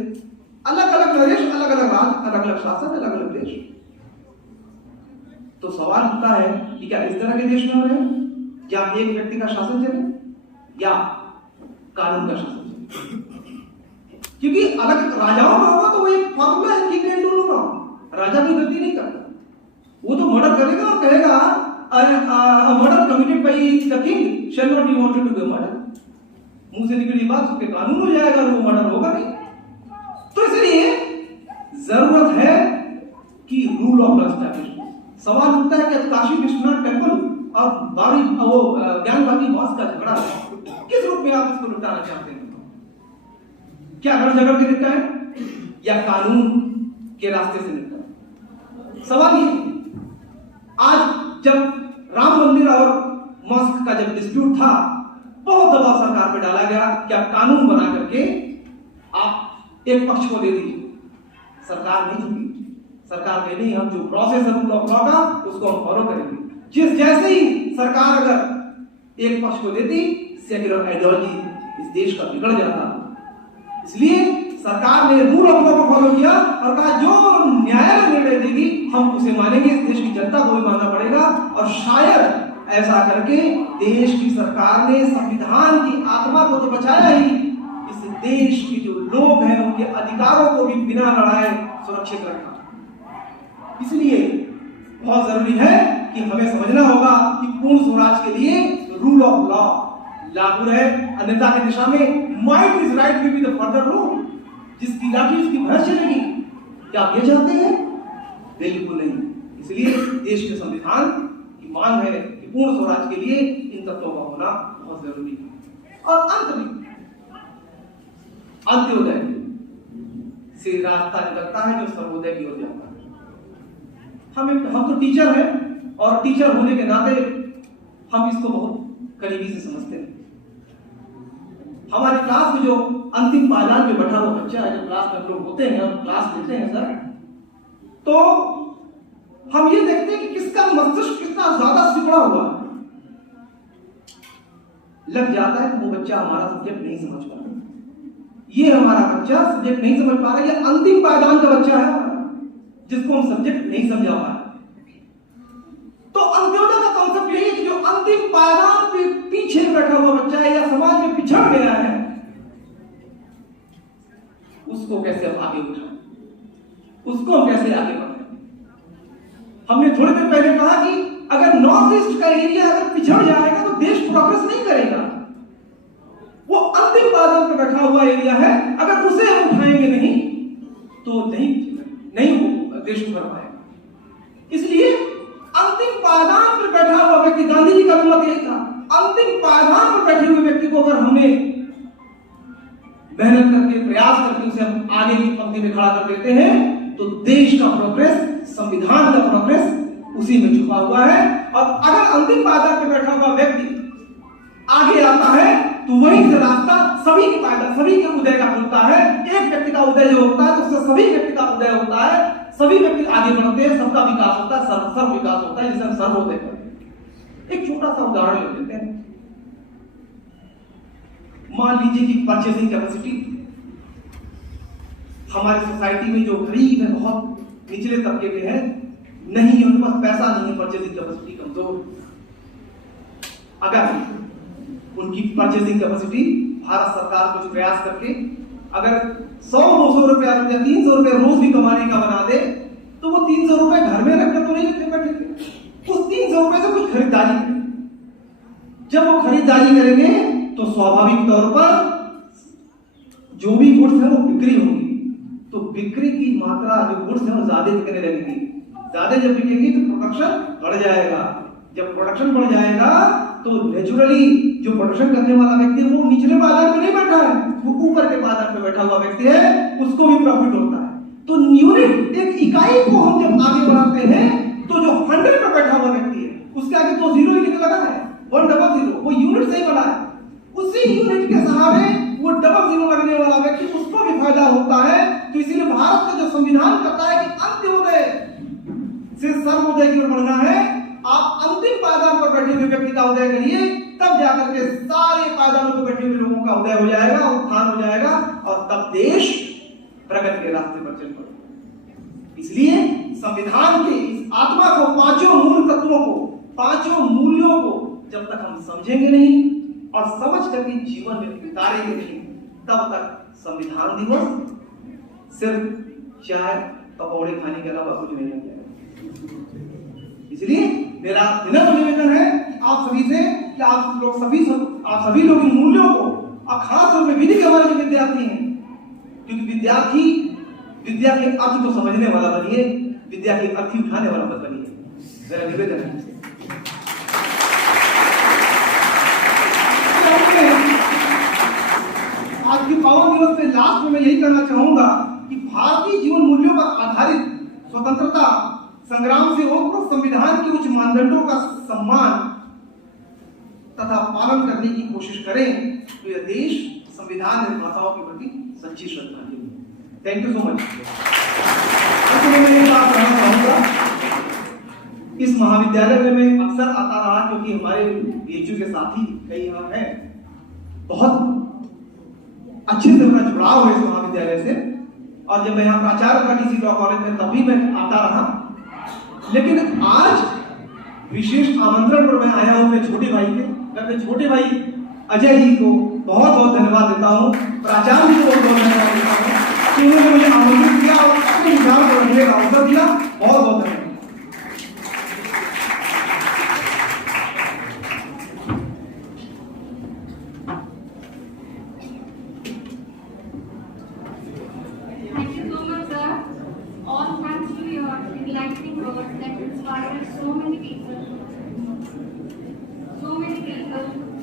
अलग अलग नरेश, अलग अलग राज, अलग अलग शासन, अलग अलग देश। तो सवाल उठता है कि क्या इस तरह के देश में हम रहे, क्या एक व्यक्ति का शासन चले या कानून का शासन चले? क्योंकि अलग राजाओं का होगा तो वो एक फॉर्मूला है, king can do no wrong, राजा कोई गलती नहीं करता, वो तो मर्डर करेगा और कहेगा murder committed by the king shall not be wanted to be murder, मुंह से निकली बात उसके कानून हो जाएगा, वो मर्डर होगा नहीं। तो इसलिए जरूरत है कि रूल ऑफ लॉ एस्टैब्लिश। सवाल उठता है कि काशी विश्वनाथ टेंपल और बाबरी वो ज्ञानवापी मॉस्क का झगड़ा किस रूप में आप इसको निपटाना चाहते हैं? क्या घर झगड़ के निपटाएं या कानून के रास्ते से निपटाएं? सवाल ये, आज जब राम मंदिर और मॉस्क का जब डिस्प्यूट था, बहुत दबाव सरकार पे डाला गया कि आप कानून बना करके आप एक पक्ष को दे दीजिए। सरकार नहीं झुकी, सरकार कह नहीं, हम जो प्रोसेस है रूल ऑफ लॉ का उसको हम फॉलो करेंगे। जिस जैसे ही सरकार अगर एक पक्ष को देती, सेक्युलर आइडियोलॉजी इस देश का बिगड़ जाता। इसलिए सरकार ने रूल ऑफ लॉ को फॉलो किया और कहा जो न्यायालय निर्णय देगी हम उसे मानेंगे, इस देश की जनता को भी मानना पड़ेगा। और शायद ऐसा करके देश की सरकार ने संविधान की आत्मा को तो बचाया ही, इस देश के जो लोग हैं उनके अधिकारों को भी बिना लड़ाए सुरक्षित रखा। इसलिए बहुत जरूरी है कि हमें समझना होगा कि पूर्ण स्वराज के लिए रूल ऑफ लॉ लागू है, अन्यथा की दिशा में might is right will be the further rule, जिसकी लाठी उसकी भैंस चलेगी। क्या आप ये चाहते हैं? बिल्कुल नहीं। इसलिए देश के संविधान की मांग है कि पूर्ण स्वराज के लिए इन तत्वों का होना बहुत जरूरी है। और अंत में अंत्योदय से रास्ता निकलता है जो सर्वोदय की ओर जाता है। हम तो टीचर हैं और टीचर होने के नाते हम इसको बहुत करीबी से समझते हैं। हमारे क्लास में जो अंतिम पायदान पे बैठा हुआ बच्चा है, जब क्लास में हम लोग होते हैं, हम क्लास लेते हैं सर, तो हम ये देखते हैं कि किसका मस्तिष्क कितना ज्यादा सिकुड़ा हुआ है। लग जाता है कि वो बच्चा हमारा सब्जेक्ट नहीं समझ पा रहा, ये हमारा बच्चा सब्जेक्ट नहीं समझ पा रहा, ये अंतिम पायदान का बच्चा है जिसको हम सब्जेक्ट नहीं समझा पा रहे। तो अंत्योदय का कॉन्सेप्ट यही है कि जो अंतिम पायदान पे पीछे बैठा हुआ बच्चा है या समाज में पिछड़ गया है, उसको कैसे हम आगे उठाएं, उसको हम कैसे आगे बढ़ाएं। हमने थोड़ी देर पहले कहा कि अगर नॉर्थ ईस्ट का एरिया अगर पिछड़ जाएगा तो देश प्रोग्रेस नहीं करेगा। वो अंतिम पायदान पे बैठा हुआ एरिया है, अगर उसे हम उठाएंगे नहीं तो नहीं देश उभर पाएगा। इसलिए अंतिम पायदान पर बैठा हुआ व्यक्ति, गांधी जी का मत यही था, अंतिम पायदान पर बैठे हुए व्यक्ति को अगर हमने मेहनत करके प्रयास करके उसे हम आगे की पंक्ति में खड़ा कर देते हैं तो देश का प्रोग्रेस, संविधान का प्रोग्रेस उसी में छुपा हुआ है। और अगर अंतिम पायदान पर बैठा हुआ व्यक्ति आगे आता है तो वहीं से रास्ता सभी की पायदान, सभी के उदय का होता है। एक व्यक्ति का उदय जो होता है तो उससे सभी व्यक्ति का उदय होता है, सभी व्यक्ति आगे बढ़ते हैं, सबका विकास होता है, सर्व विकास होता है, जिसे हम सर्वोदय कहते हैं। एक छोटा सा उदाहरण ले लेते हैं। मान लीजिए कि परचेसिंग कैपेसिटी हमारे सोसाइटी में जो गरीब है, बहुत निचले तबके के हैं, नहीं है, उनके पास पैसा नहीं है, परचेसिंग कैपेसिटी कमजोर। अगर उनकी परचेसिंग कैपेसिटी भारत सरकार कुछ प्रयास करके अगर 100-200 रुपया या 300 रुपया रोज भी कमाने का बना दे तो वो 300 रुपए घर में रखकर तो नहीं रखे बैठे थे, उस 300 रुपए से कुछ खरीदारी करें। जब वो खरीदारी करेंगे तो स्वाभाविक तौर पर जो भी गुड्स है वो बिक्री होगी, तो बिक्री की मात्रा जो गुड्स है वो ज्यादा बिकने लगेगी। ज्यादा जब बिकेगी तो प्रोडक्शन बढ़ जाएगा। जब प्रोडक्शन बढ़ जाएगा तो नेचुरली जो प्रोडक्शन करने वाला व्यक्ति है वो निचले बाजार में नहीं बैठा है, वो ऊपर के बाजार में बैठा हुआ व्यक्ति है, उसको भी प्रॉफिट होता है। तो यूनिट, एक इकाई को हम जब आगे बढ़ाते हैं तो जो 100 पे बैठा हुआ व्यक्ति है उसके आगे तो 0 ही निकल लगा है, 100, वो यूनिट सही बना है। उसी यूनिट के सहारे वो 00 लगने वाला व्यक्ति, उसको भी फायदा होता है। तो इसीलिए भारत का जो संविधान कहता है कि अंत्योदय से सर्वोदय की ओर बढ़ना है, आप अंतिम पायदान पर बैठे हुए व्यक्ति का उदय करिए, तब जाकर के सारे पायदानों पर बैठे हुए लोगों का उदय हो जाएगा, उत्थान हो जाएगा, और तब देश प्रगति के रास्ते पर चल पड़ेगा। इसलिए संविधान के इस आत्मा को, पांचों मूल तत्वों को, पांचों मूल्यों को जब तक हम समझेंगे नहीं और समझ करके जीवन में उतारेंगे नहीं, तब तक संविधान दिवस सिर्फ चाय पकौड़े खाने के अलावा कुछ नहीं लगेगा। इसलिए मेरा विनम्र निवेदन है कि आप सभी से, कि आप सभी लोग इन मूल्यों को, और खास तौर पर विधि के हमारे जो विद्यार्थी हैं, क्योंकि विद्यार्थी विद्या के अर्थ को समझने वाला बनिए, विद्या के अर्थ उठाने वाला मत बनिए, मेरा निवेदन है। आज के पावन दिवस पे लास्ट में मैं यही कहना चाहूंगा कि भारतीय जीवन मूल्यों पर आधारित स्वतंत्रता संग्राम से होकर संविधान के उच्च मानदंडों का सम्मान तथा पालन करने की कोशिश करें, तो यह देश संविधान निर्माताओं के प्रति सच्ची श्रद्धांजलि है। Thank you so much. मैं ये बात कहना चाहूंगा, इस महाविद्यालय में मैं अक्सर आता रहा क्योंकि हमारे बीएचयू के साथी कई यहाँ हैं, बहुत अच्छे से मेरा जुड़ाव है इस महाविद्यालय से, और जब मैं यहाँ प्राचार्य था डीसी लॉ कॉलेज में तब भी मैं आता रहा। लेकिन आज विशेष आमंत्रण पर मैं आया हूं अपने छोटे भाई के, मैं अपने छोटे भाई अजय जी को बहुत बहुत धन्यवाद देता हूं, प्राचार्य जी को बहुत बहुत धन्यवाद देता हूं कि उन्होंने मुझे आमंत्रित किया और अपने विचार को रखने का अवसर दिया। बहुत बहुत धन्यवाद।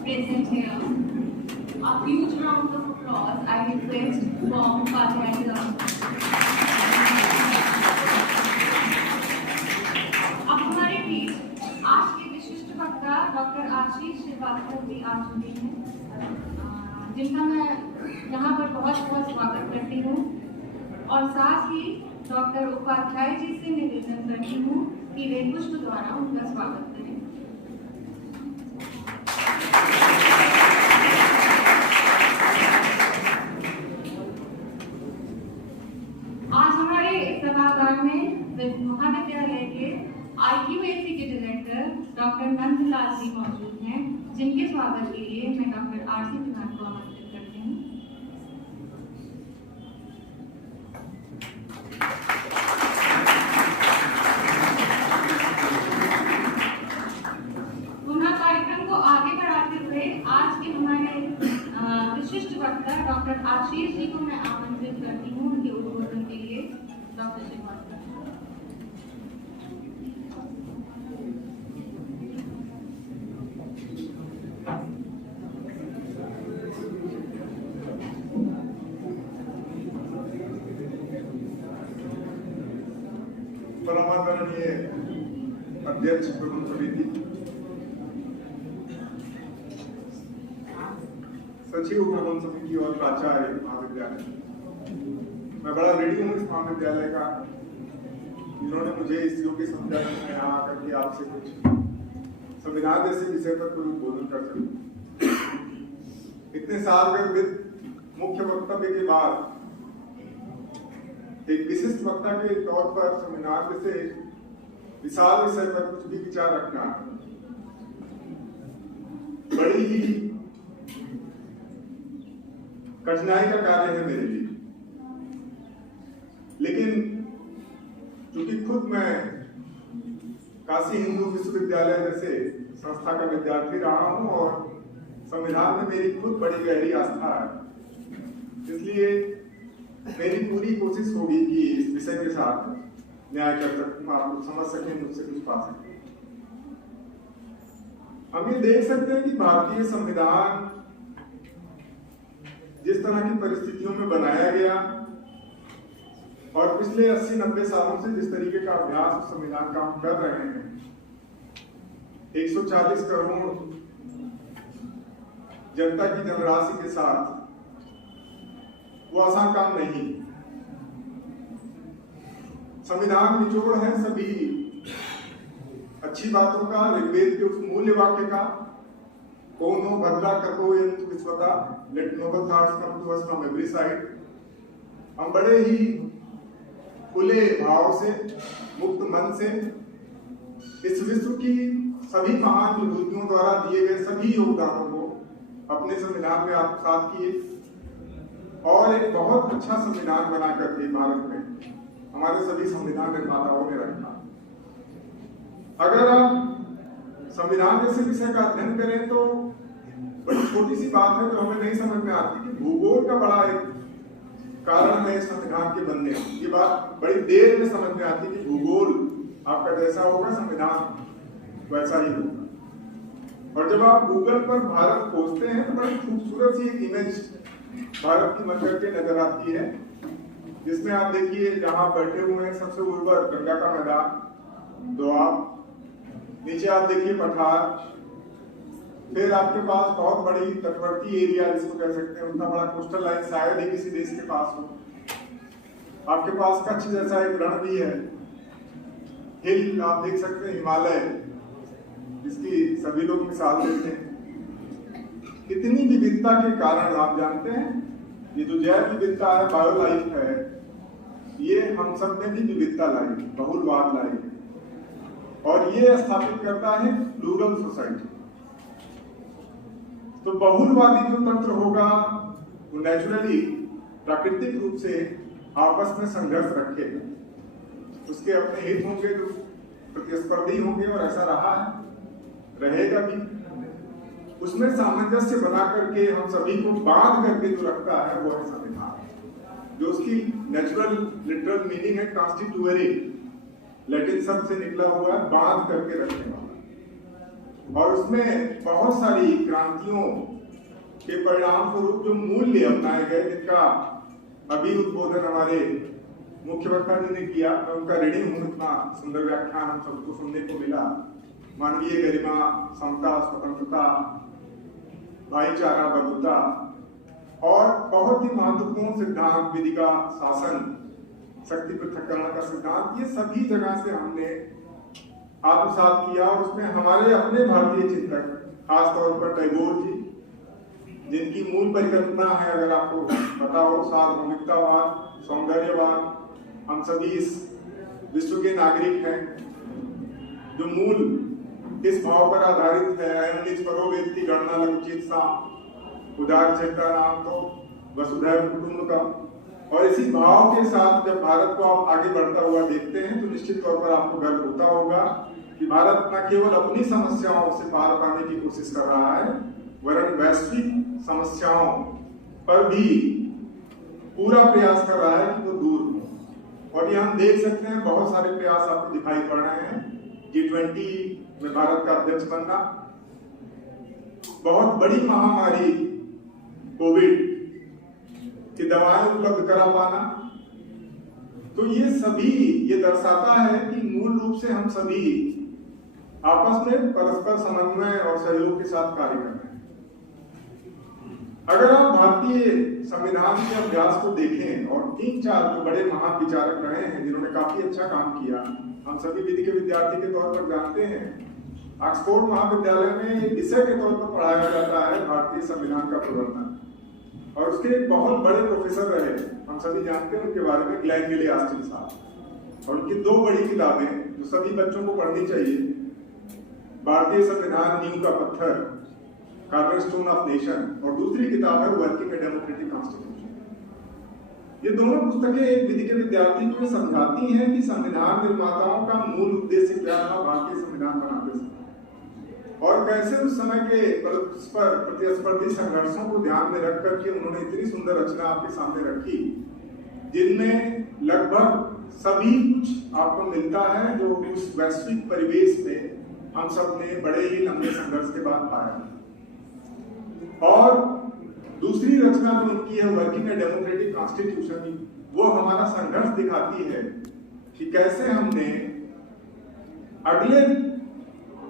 Present here. A huge round of applause I request from Upadhyaya. अब हमारे बीच आज के विशिष्ट वक्ता डॉक्टर आशीष श्रीवास्तव जी आ चुके हैं, जिनका मैं यहाँ पर बहुत बहुत स्वागत करती हूँ, और साथ ही डॉक्टर उपाध्याय जी से निवेदन करती हूँ कि वे पुष्प द्वारा उनका स्वागत करें। महाविद्यालय के IQAC के डायरेक्टर डॉक्टर नंदलाल जी मौजूद हैं, जिनके स्वागत के लिए मैं डॉक्टर आरसी प्रधान को आमंत्रित करती हूँ। पुनः कार्यक्रम को आगे बढ़ाते हुए आज के हमारे विशिष्ट वक्ता डॉक्टर आशीष जी को मैं आमंत्रित करती हूँ उनके उद्बोधन के लिए। डॉक्टर जी परमादरणीय अध्यक्ष प्रबंध समिति, सचिव प्रबंध समिति और प्राचार्य महाविद्यालय, मैं बड़ा रेडी हूँ इस महाविद्यालय का, जिन्होंने मुझे इस योग्य समझा कि मैं यहाँ आकर के आपसे कुछ संविधान जैसे विषय पर कोई उद्बोधन कर सकूं। इतने साल के मुख्य वक्तव्य के बाद एक विशिष्ट वक्ता के तौर पर संविधान से विशाल विषय पर कुछ भी विचार रखना बड़ी ही कठिनाई का कार्य है मेरे लिए। लेकिन क्योंकि खुद मैं काशी हिंदू विश्वविद्यालय जैसे संस्था का विद्यार्थी रहा हूं और संविधान में मेरी खुद बड़ी गहरी आस्था है, इसलिए मेरी पूरी कोशिश होगी कि इस विषय के साथ न्याय कर सकूं, आप लोग समझ सकें, मुझसे कुछ पा सकें। हम ये देख सकते हैं कि भारतीय संविधान जिस तरह की परिस्थितियों में बनाया गया और पिछले 80-90 सालों से जिस तरीके का अभ्यास संविधान का हम कर रहे हैं, 140 करोड़ जनता की जनराशि के साथ, वो आसान काम नहीं। संविधान निचोड़ है सभी अच्छी बातों का, ऋग्वेद के उस मूल्य वाक्य का, कोनो भद्रा करो यंतु विश्वता, let noble thoughts come to us from every side. हम बड़े ही खुले भाव से, मुक्त मन से इस विश्व की सभी महान विभूतियों द्वारा दिए गए सभी योगदानों को अपने संविधान में आत्मसात किए और एक बहुत अच्छा संविधान बना करके भारत में हमारे सभी संविधान निर्माताओं ने रखा। अगर आप संविधान जैसे विषय का अध्ययन करें तो बड़ी छोटी सी बात है जो हमें नहीं समझ में आती कि भूगोल का बड़ा एक कारण है संविधान के बनने। ये बात बड़ी देर में समझ में आती कि भूगोल आपका जैसा होगा संविधान वैसा ही होगा। और जब आप गूगल पर भारत खोजते हैं तो बड़ी खूबसूरत सी एक इमेज भारत की बनकर के नजर आती है, जिसमें आप देखिए जहां बैठे हुए हैं सबसे उर्वर गंगा का मैदान, दोआब, नीचे आप देखिए पठार, फिर आपके पास बहुत बड़ी तटवर्ती एरिया जिसको कह सकते हैं, उतना बड़ा कोस्टल लाइन शायद ही किसी देश के पास हो। आपके पास कच्छ जैसा एक रण भी है, हिल आप देख सकते हैं, हिमालय जिसकी सभी लोग मिसाल देते हैं। इतनी विविधता के कारण आप जानते हैं ये जो जैव विविधता है, बायोलाइफ है, ये हम सब में भी विविधता लाई, बहुलवाद लाई और ये स्थापित करता है प्लूरल सोसाइटी। तो बहुलवादी जो तंत्र होगा वो नेचुरली प्राकृतिक रूप से आपस में संघर्ष रखेगा, उसके अपने हित होंगे जो प्रतिस्पर्धी होंगे और ऐसा रहा है, रहेगा भी। उसमें सामंजस्य बना करके हम सभी को बांध करके जो रखता है वो है संविधान, जो उसकी नेचुरल लिटरल मीनिंग है कॉन्स्टिट्यूएरी, लैटिन शब्द से निकला हुआ है बांध करके रखने वाला। और उसमें बहुत सारी क्रांतियों के परिणाम स्वरूप जो मूल्य अपनाए गए, जिनका अभी उद्बोधन हमारे मुख्य वक्ता जी ने किया, मैं उनका ऋणी हूं, इतना सुंदर व्याख्यान हम सबको सुनने को मिला। मानवीय गरिमा, समता, स्वतंत्रता, भाईचारा, बंधुता और बहुत ही महत्वपूर्ण सिद्धांत विधि का शासन, शक्ति पृथक्करण का सिद्धांत, ये सभी जगह से हमने आत्मसात किया। और उसमें हमारे अपने भारतीय चिंतक, खासतौर पर टैगोर जी, जिनकी मूल परिकल्पना है, अगर आपको पता हो, सार्वभौमिकतावाद, सौंदर्यवाद, हम सभी इस विश्व के नागरिक हैं, जो मूल इस भाव पर आधारित है, अयं निज परो वेत्ति गणना लघुचित सा, उदार चेता नाम तो वसुधैव कुटुंबकम। और इसी भाव के साथ जब भारत को आप आगे बढ़ता हुआ देखते हैं तो निश्चित तौर पर आपको गर्व होता होगा कि भारत न केवल अपनी समस्याओं से पार पाने की कोशिश कर रहा है, वरन वैश्विक समस्याओं पर भी पूरा प्रयास कर रहा है कि वो दूर हो। और ये हम देख सकते हैं, बहुत सारे प्रयास आपको दिखाई पड़ रहे हैं। G20 में भारत का अध्यक्ष बनना, बहुत बड़ी महामारी कोविड की दवाएं उपलब्ध करा पाना, तो ये सभी ये दर्शाता है कि मूल रूप से हम सभी आपस में परस्पर समन्वय और सहयोग के साथ कार्य कर रहे हैं। अगर आप भारतीय संविधान के अभ्यास को देखें और 3-4 जो बड़े महान विचारक रहे हैं जिन्होंने काफी अच्छा काम किया, हम सभी विधि के विद्यार्थी के तौर पर जानते हैं, ऑक्सफोर्ड महाविद्यालय में एक विषय के तौर पर पढ़ाया जाता है भारतीय संविधान का प्रवर्तन, और उसके एक बहुत बड़े प्रोफेसर रहे, हम सभी जानते हैं उनके बारे में, ग्लेन गिले ऑस्टिन साहब। और उनकी 2 बड़ी किताबें जो सभी बच्चों को पढ़नी चाहिए, भारतीय संविधान नींव का पत्थर, कॉर्नरस्टोन ऑफ नेशन, और दूसरी किताब है वर्किंग ए डेमोक्रेटिक कॉन्स्टिट्यूशन। ये दोनों पुस्तकें एक विधि के विद्यार्थी को समझाती हैं कि संविधान निर्माताओं का मूल उद्देश्य क्या था भारतीय संविधान बनाते समय, और कैसे उस समय के परस्पर प्रतिस्पर्धी संघर्षों को ध्यान में रख करके उन्होंने इतनी सुंदर रचना आपके सामने रखी, जिनमें लगभग सभी कुछ आपको मिलता है जो उस वैश्विक परिवेश में हम सब ने बड़े ही लंबे संघर्ष के बाद पाया। और दूसरी रचना जो उनकी है वर्किंग ए डेमोक्रेटिक कॉन्स्टिट्यूशन, वो हमारा संघर्ष दिखाती है कि कैसे हमने अगले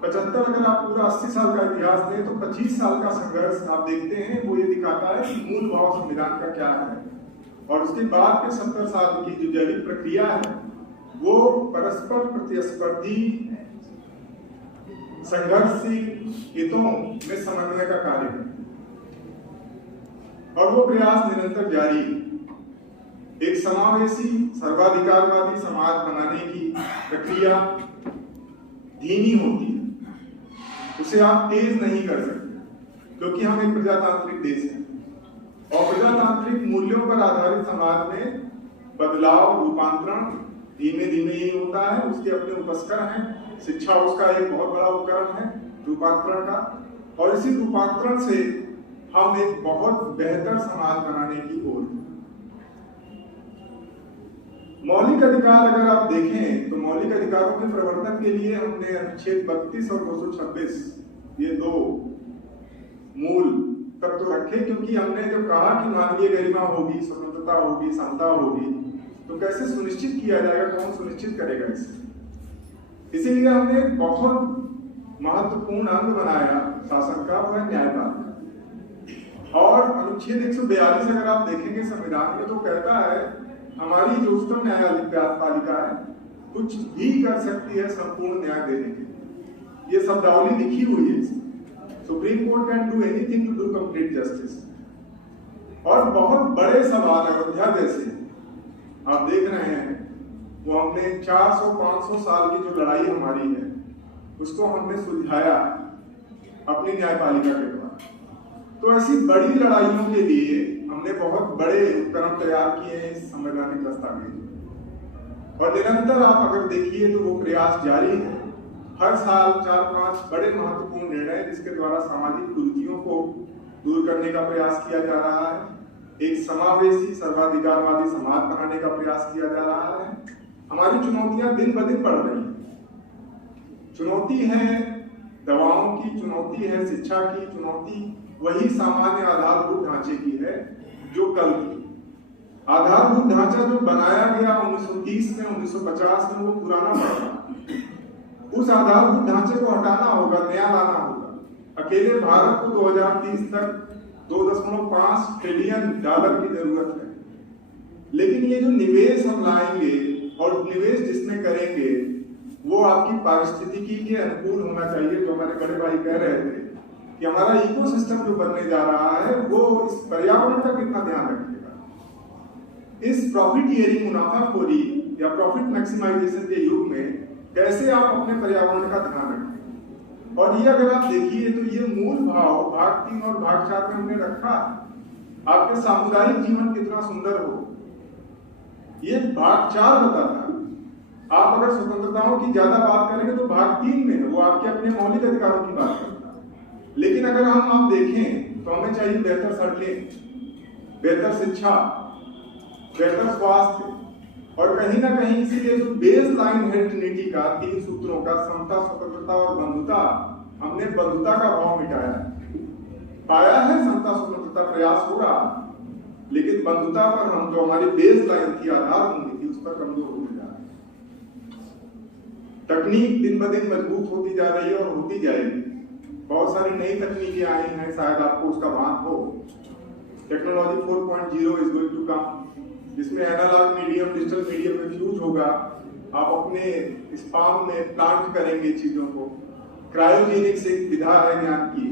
75, अगर आप पूरा 80 साल का इतिहास दें तो 25 साल का संघर्ष आप देखते हैं, वो ये दिखाता है कि मूल भाव संविधान का क्या है, और उसके बाद के 70 साल की जो जैविक प्रक्रिया है वो परस्पर प्रतिस्पर्धी संघर्षशील हितों में समन्वय का कार्य है, और वो प्रयास निरंतर जारी है। एक समावेशी सर्वाधिकारवादी समाज बनाने की प्रक्रिया धीमी होती है, उसे आप तेज नहीं कर सकते, क्योंकि हम एक प्रजातांत्रिक देश हैं, और प्रजातांत्रिक मूल्यों पर आधारित समाज में बदलाव रूपांतरण धीमे धीमे ही होता है। उसके अपने उपस्कर हैं, शिक्षा उसका एक बहुत बड़ा उपकरण है रूपांतरण का, और इसी रूपांतरण से हम एक बहुत बेहतर समाज बनाने की ओर। मौलिक अधिकार अगर आप देखें तो मौलिक अधिकारों के प्रवर्तन के लिए हमने अनुच्छेद 32 और 226 ये दो मूल तत्व रखे, क्योंकि हमने जब कहा कि मानवीय गरिमा होगी, स्वतंत्रता होगी, समता होगी, तो कैसे सुनिश्चित किया जाएगा, कौन सुनिश्चित करेगा इसे। इसीलिए हमने एक बहुत महत्वपूर्ण अंग बनाया शासन का, वह न्यायपालिका। और अनुच्छेद 142 अगर आप देखेंगे संविधान में तो कहता है हमारी जो उच्चतम न्यायपालिका है कुछ भी कर सकती है संपूर्ण न्याय देने के लिए। ये शब्दावली लिखी हुई है, Supreme Court can do anything to do complete justice. और बहुत बड़े सवाल अयोध्या जैसे आप देख रहे हैं, वो हमने 400-500 साल की जो लड़ाई हमारी है उसको हमने सुलझाया अपनी न्यायपालिका के द्वारा। तो ऐसी बड़ी लड़ाइयों के लिए हमने बहुत बड़े उपकरण तैयार किए हैं इस संवैधानिक दस्तावेज, और निरंतर आप अगर देखिए तो वो प्रयास जारी है। हर साल 4-5 बड़े महत्वपूर्ण निर्णय जिसके द्वारा सामाजिक कुरीतियों को दूर करने का प्रयास किया जा रहा है, एक समावेशी सर्वाधिकारवादी समाज बनाने का प्रयास किया जा रहा है। हमारी चुनौतियां दिन ब दिन बढ़ रही हैं। चुनौती है दवाओं की, चुनौती है शिक्षा की, चुनौती वही सामान्य आधारभूत ढांचे की है जो कल की। आधारभूत ढांचा जो बनाया गया 1930 में, 1950 में, वो पुराना पड़ रहा। उस आधारभूत ढांचे को हटाना होगा, नया लाना होगा। अकेले भारत को 2030 तक 2.5 ट्रिलियन डॉलर की जरूरत है, लेकिन ये जो निवेश हम लाएंगे और निवेश जिसमें करेंगे वो आपकी पारिस्थितिकी के अनुकूल होना चाहिए। जो हमारे बड़े भाई कह रहे थे कि हमारा इकोसिस्टम जो बनने जा रहा है वो इस पर्यावरण का कितना ध्यान रखेगा। इस प्रॉफिटियरिंग, मुनाफाखोरी या प्रॉफिट मैक्सिमाइजेशन के युग में कैसे आप अपने पर्यावरण का ध्यान रखें। और ये अगर आप देखिए तो ये मूल भाव भाग 3 और भाग 4 में हमने रखा। आपके सामुदायिक जीवन कितना सुंदर हो, ये भाग 4 बताता है। आप अगर स्वतंत्रताओं की ज्यादा बात करेंगे तो भाग 3 में वो आपके अपने मौलिक अधिकारों की बात करता है। लेकिन अगर आप देखें तो हमें चाहिए बेहतर सड़कें, बेहतर शिक्षा, बेहतर स्वास्थ्य, और कहीं ना कहीं इसीलिए जो बेस लाइन है ट्रिनिटी का 3 सूत्रों का, समता, स्वतंत्रता और बंधुता, हमने बंधुता का भाव मिटाया। पाया है समता स्वतंत्रता प्रयास हो रहा, लेकिन बंधुता पर हम जो हमारी बेस लाइन थी, आधार होनी थी, उस पर कमजोर होते जा रहे हैं। तकनीक दिन ब दिन मजबूत होती जा रही है और होती जाएगी। बहुत सारी नई तकनीकें आई हैं, शायद आपको उसका भान हो। Technology 4.0 is going to come, जिसमें एनालॉग मीडियम डिजिटल मीडियम में फ्यूज होगा। आप अपने स्पाम में प्लांट करेंगे चीजों को। क्रायोजेनिक्स एक विधा है ज्ञान की,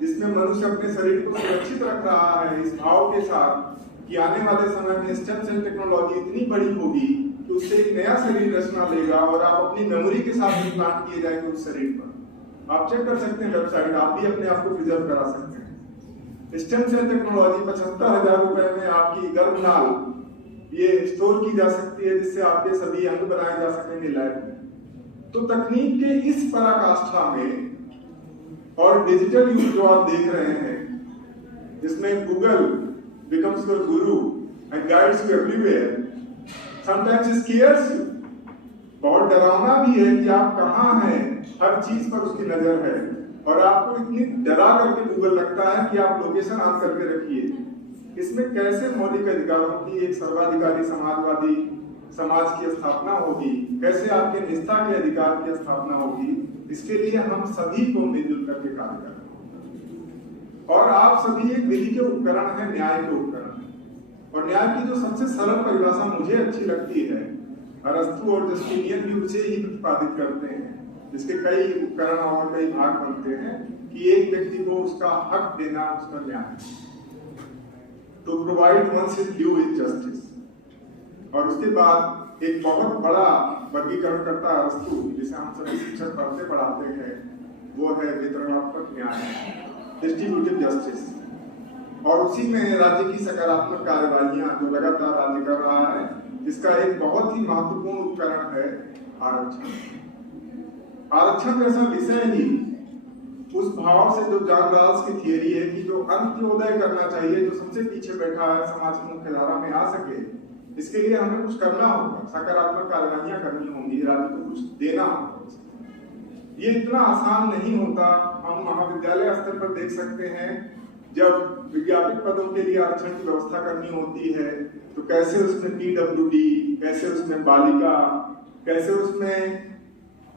जिसमें मनुष्य अपने शरीर को सुरक्षित रख रहा है इस भाव के साथ कि आने वाले समय में स्टेम सेल टेक्नोलॉजी इतनी बड़ी होगी कि उससे एक नया शरीर रचना लेगा और आप अपनी मेमोरी के साथ इम्प्लांट किए जाएंगे उस शरीर पर। आप चेक कर सकते हैं वेबसाइट, आप भी अपने आप को प्रिजर्व करा सकते हैं। स्टेम सेल टेक्नोलॉजी 75,000 रुपए में आपकी गर्भनाल ये स्टोर की जा सकती है, जिससे आपके सभी अंग बनाए जा सकेंगे लाइफ में। तो तकनीक के इस पराकाष्ठा में और डिजिटल युग जो आप देख रहे हैं, जिसमें Google becomes your guru and guides you everywhere, sometimes it scares you। बहुत डरावना भी है कि आप कहाँ हैं, हर चीज पर उसकी नजर है और आपको इतनी डरा करके गूगल लगता है कि आप लोकेशन ऑन करके रखिए। इसमें कैसे मौलिक अधिकारों की एक सर्वाधिकारी समाजवादी समाज की स्थापना होगी, कैसे आपके निष्ठा के अधिकार की स्थापना होगी, इसके लिए हम सभी को मिलजुल करके कार्य करना। और आप सभी एक विधि के उपकरण हैं, न्याय के उपकरण। और न्याय की जो सबसे सरल परिभाषा मुझे अच्छी लगती है, अरस्तु और जस्टिनियन भी उसे ही प्रतिपादित करते हैं, जिसके कई उपकरण और कई भाग बनते हैं, कि एक व्यक्ति को उसका हक देना उसका न्याय, to provide one's due with justice। और उसके बाद एक बहुत बड़ा वर्गीकरण करता है अरस्तु, जिसे हम सभी शिक्षक पढ़ते पढ़ाते हैं, वो है वितरणात्मक न्याय, डिस्ट्रीब्यूटिव जस्टिस। और उसी में राज्य की सकारात्मक कार्यवाहियां जो लगातार राज्य कर रहा है, जिसका एक बहुत ही महत्वपूर्ण उपकरण है आरक्षण। आरक्षण जैसा विषय ही उस भाव से जो जॉन रॉल्स की थियरी है कि जो अंत्योदय करना चाहिए, जो सबसे पीछे बैठा है समाज की मुख्य धारा में आ सके, इसके लिए हमें कुछ करना होगा, सकारात्मक कार्यवाहियां करनी होंगी, राज्य को कुछ देना होगा। ये इतना आसान नहीं होता। हम महाविद्यालय स्तर पर देख सकते हैं, जब विज्ञापित पदों के लिए आरक्षण की व्यवस्था करनी होती है, तो कैसे उसमें PWD, कैसे उसमें बालिका, कैसे उसमें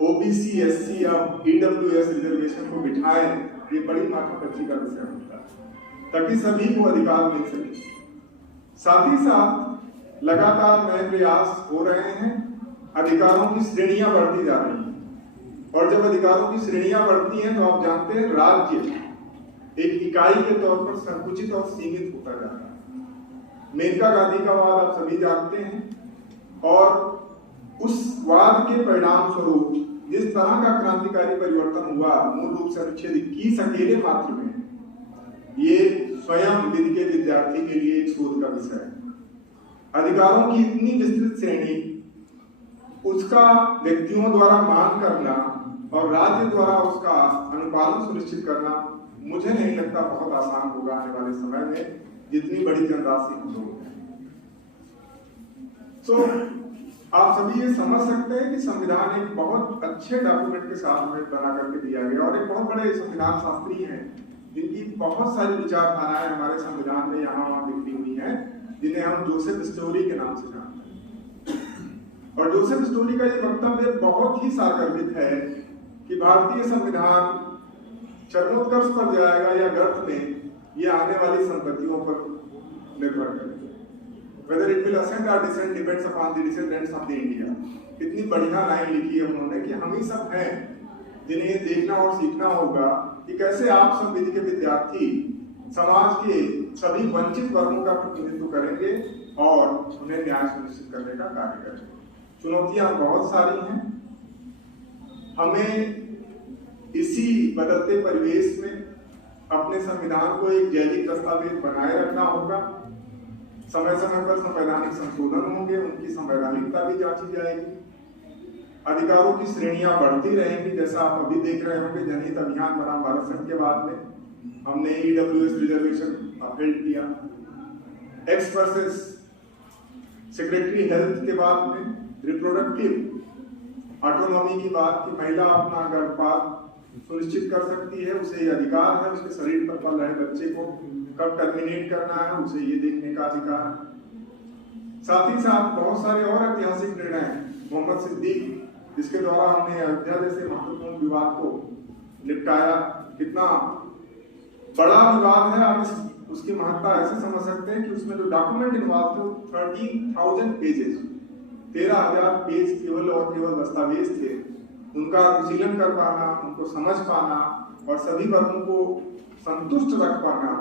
OBC, SC या EWS रिजर्वेशन को बिठाएं, ये बड़ी माथापच्ची का विषय होता है, ताकि सभी को अधिकार मिल सके। साथ ही साथ लगातार नए प्रयास हो रहे हैं, अधिकारों की श्रेणियां बढ़ती जा रही हैं। और जब अधिकारों की श्रेणियां बढ़ती हैं, तो आप जानते हैं राज्य एक इकाई के तौर पर संकुचित और सीमित होता जाता है। मेनका गांधी का वाद आप सभी जानते हैं, और उस वाद के परिणाम स्वरूप जिस तरह का क्रांतिकारी परिवर्तन हुआ, मूल रूप से अनुच्छेद 21 अकेले मात्र में, ये स्वयं विधि के विद्यार्थी के लिए एक शोध का विषय है। अधिकारों की इतनी विस्तृत श्रेणी, उसका व्यक्तियों द्वारा मान करना और राज्य द्वारा उसका अनुपालन सुनिश्चित करना, मुझे नहीं लगता बहुत आसान होगा आने वाले समय में, जितनी बड़ी जनराशि हम लोग हैं। आप सभी ये समझ सकते हैं कि संविधान एक बहुत अच्छे डॉक्यूमेंट के साथ में बना करके दिया गया, और एक बहुत बड़े संविधान शास्त्री हैं, जिनकी बहुत सारी विचारधाराएं हमारे संविधान में यहाँ वहाँ बिखरी हुई हैं, जिन्हें हम जोसेफ स्टोरी के नाम से जानते हैं। और जोसेफ स्टोरी का ये वक्तव्य बहुत ही सारगर्भित है कि भारतीय संविधान चरमोत्कर्ष पर जाएगा या गर्त में, ये आने वाली संपत्तियों पर निर्भर करेगा। Whether it will ascend or descend depends upon the descendants of the India। इतनी बढ़िया लाइन लिखी है उन्होंने कि हम ही सब हैं जिन्हें देखना और सीखना होगा कि कैसे आप सब विधि के विद्यार्थी समाज के सभी वंचित वर्गों का प्रतिनिधित्व करेंगे और उन्हें न्याय सुनिश्चित करने का कार्य करेंगे। चुनौतियां बहुत सारी हैं। हमें इसी बदलते परिवेश में अपने संविधान को एक जैविक दस्तावेज बनाए रखना होगा। समय समय पर संवैधानिक संशोधन होंगे, उनकी संवैधानिकता भी जांची जाएगी। अधिकारों की श्रेणियां बढ़ती रहेंगी, जैसा आप अभी देख रहे होंगे जनहित अभियान बनाम भारत संघ के बाद में हमने EWS रिजर्वेशन अपील किया, एक्स वर्सेस सेक्रेटरी हेल्थ के बाद में रिप्रोडक्टिव ऑटोनॉमी की बात की महिला अपना गर्भपात सुनिश्चित कर सकती है, उसे ये अधिकार है, उसके शरीर पर पल रहे बच्चे को कब टर्मिनेट करना है उसे ये देखने का अधिकार है। साथ ही साथ बहुत सारे और ऐतिहासिक निर्णय, मोहम्मद सिद्दीक जिसके द्वारा हमने अयोध्या जैसे महत्वपूर्ण विवाद को निपटाया, कितना बड़ा विवाद है। आप उसकी महत्ता ऐसे समझ सकते हैं कि उसमें जो डॉक्यूमेंट इन्वॉल्व थे 13,000 पेजेस, 13,000 पेज केवल और केवल दस्तावेज थे। उनका अनुशीलन कर पाना, उनको समझ पाना और सभी वर्गों को संतुष्ट रख पाना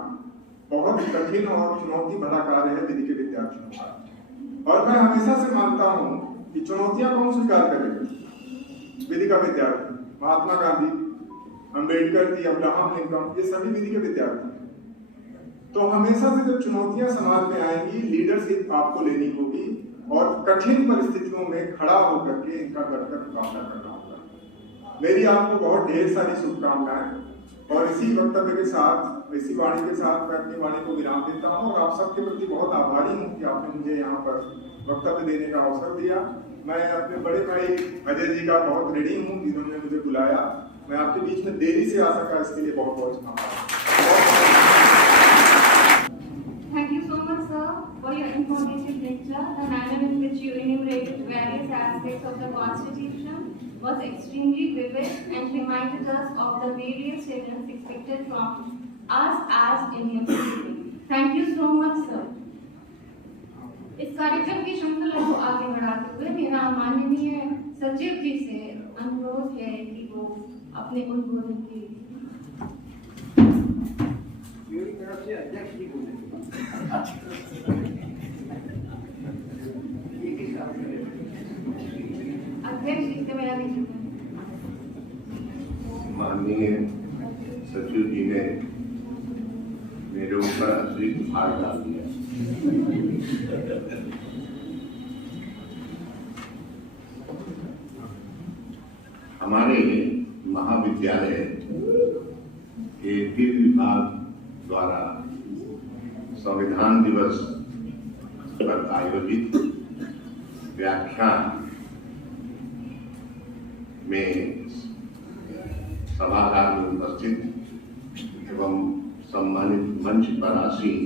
बहुत कठिन और चुनौती भरा कार्य है विधि के विद्यार्थियों का। और मैं हमेशा से मानता हूं कि चुनौतियां कौन स्वीकार करेगा? विधि का विद्यार्थी। महात्मा गांधी, अंबेडकर जी, अब्राहम लिंकन, ये सभी विधि के विद्यार्थी हैं। तो हमेशा से जब चुनौतियां समाज में आएंगी, लीडरशिप आपको लेनी होगी और कठिन परिस्थितियों में खड़ा होकर के इनका डटकर मुकाबला करना होगा। मेरी आपको बहुत ढेर सारी शुभकामनाएं और इसी वक्तव्य के साथ, इसी वाणी के साथ मैं अपनी वाणी को विराम देता हूं और आप सबके प्रति बहुत आभारी हूं कि आपने मुझे यहाँ पर वक्तव्य देने का अवसर दिया। मैं अपने बड़े भाई अजय जी का बहुत ऋणी हूं जिन्होंने मुझे बुलाया। मैं आपके बीच में देरी से आ सका, इसके लिए बहुत बहुत आभार। Thank you so much, sir, for your informative lecture. The manner in which you enumerated various aspects of the Constitution was extremely vivid and reminded us of the various changes expected from us as Indian people. Thank you so much, sir. इस कार्यक्रम की श्रृंखला को आगे बढ़ाते हुए मेरा माननीय सचिव जी से अनुरोध है कि वो अपने उद्बोधन की मेरी तरफ से अध्यक्ष जी बोलेंगे। अध्यक्ष जी से मेरा निवेदन। माननीय सचिव जी ने मेरे ऊपर अतिरिक्त भार डाल दिया। हमारे महाविद्यालय के विधि विभाग द्वारा संविधान दिवस पर आयोजित व्याख्यान में सभागार में उपस्थित एवं सम्मानित मंच पर आसीन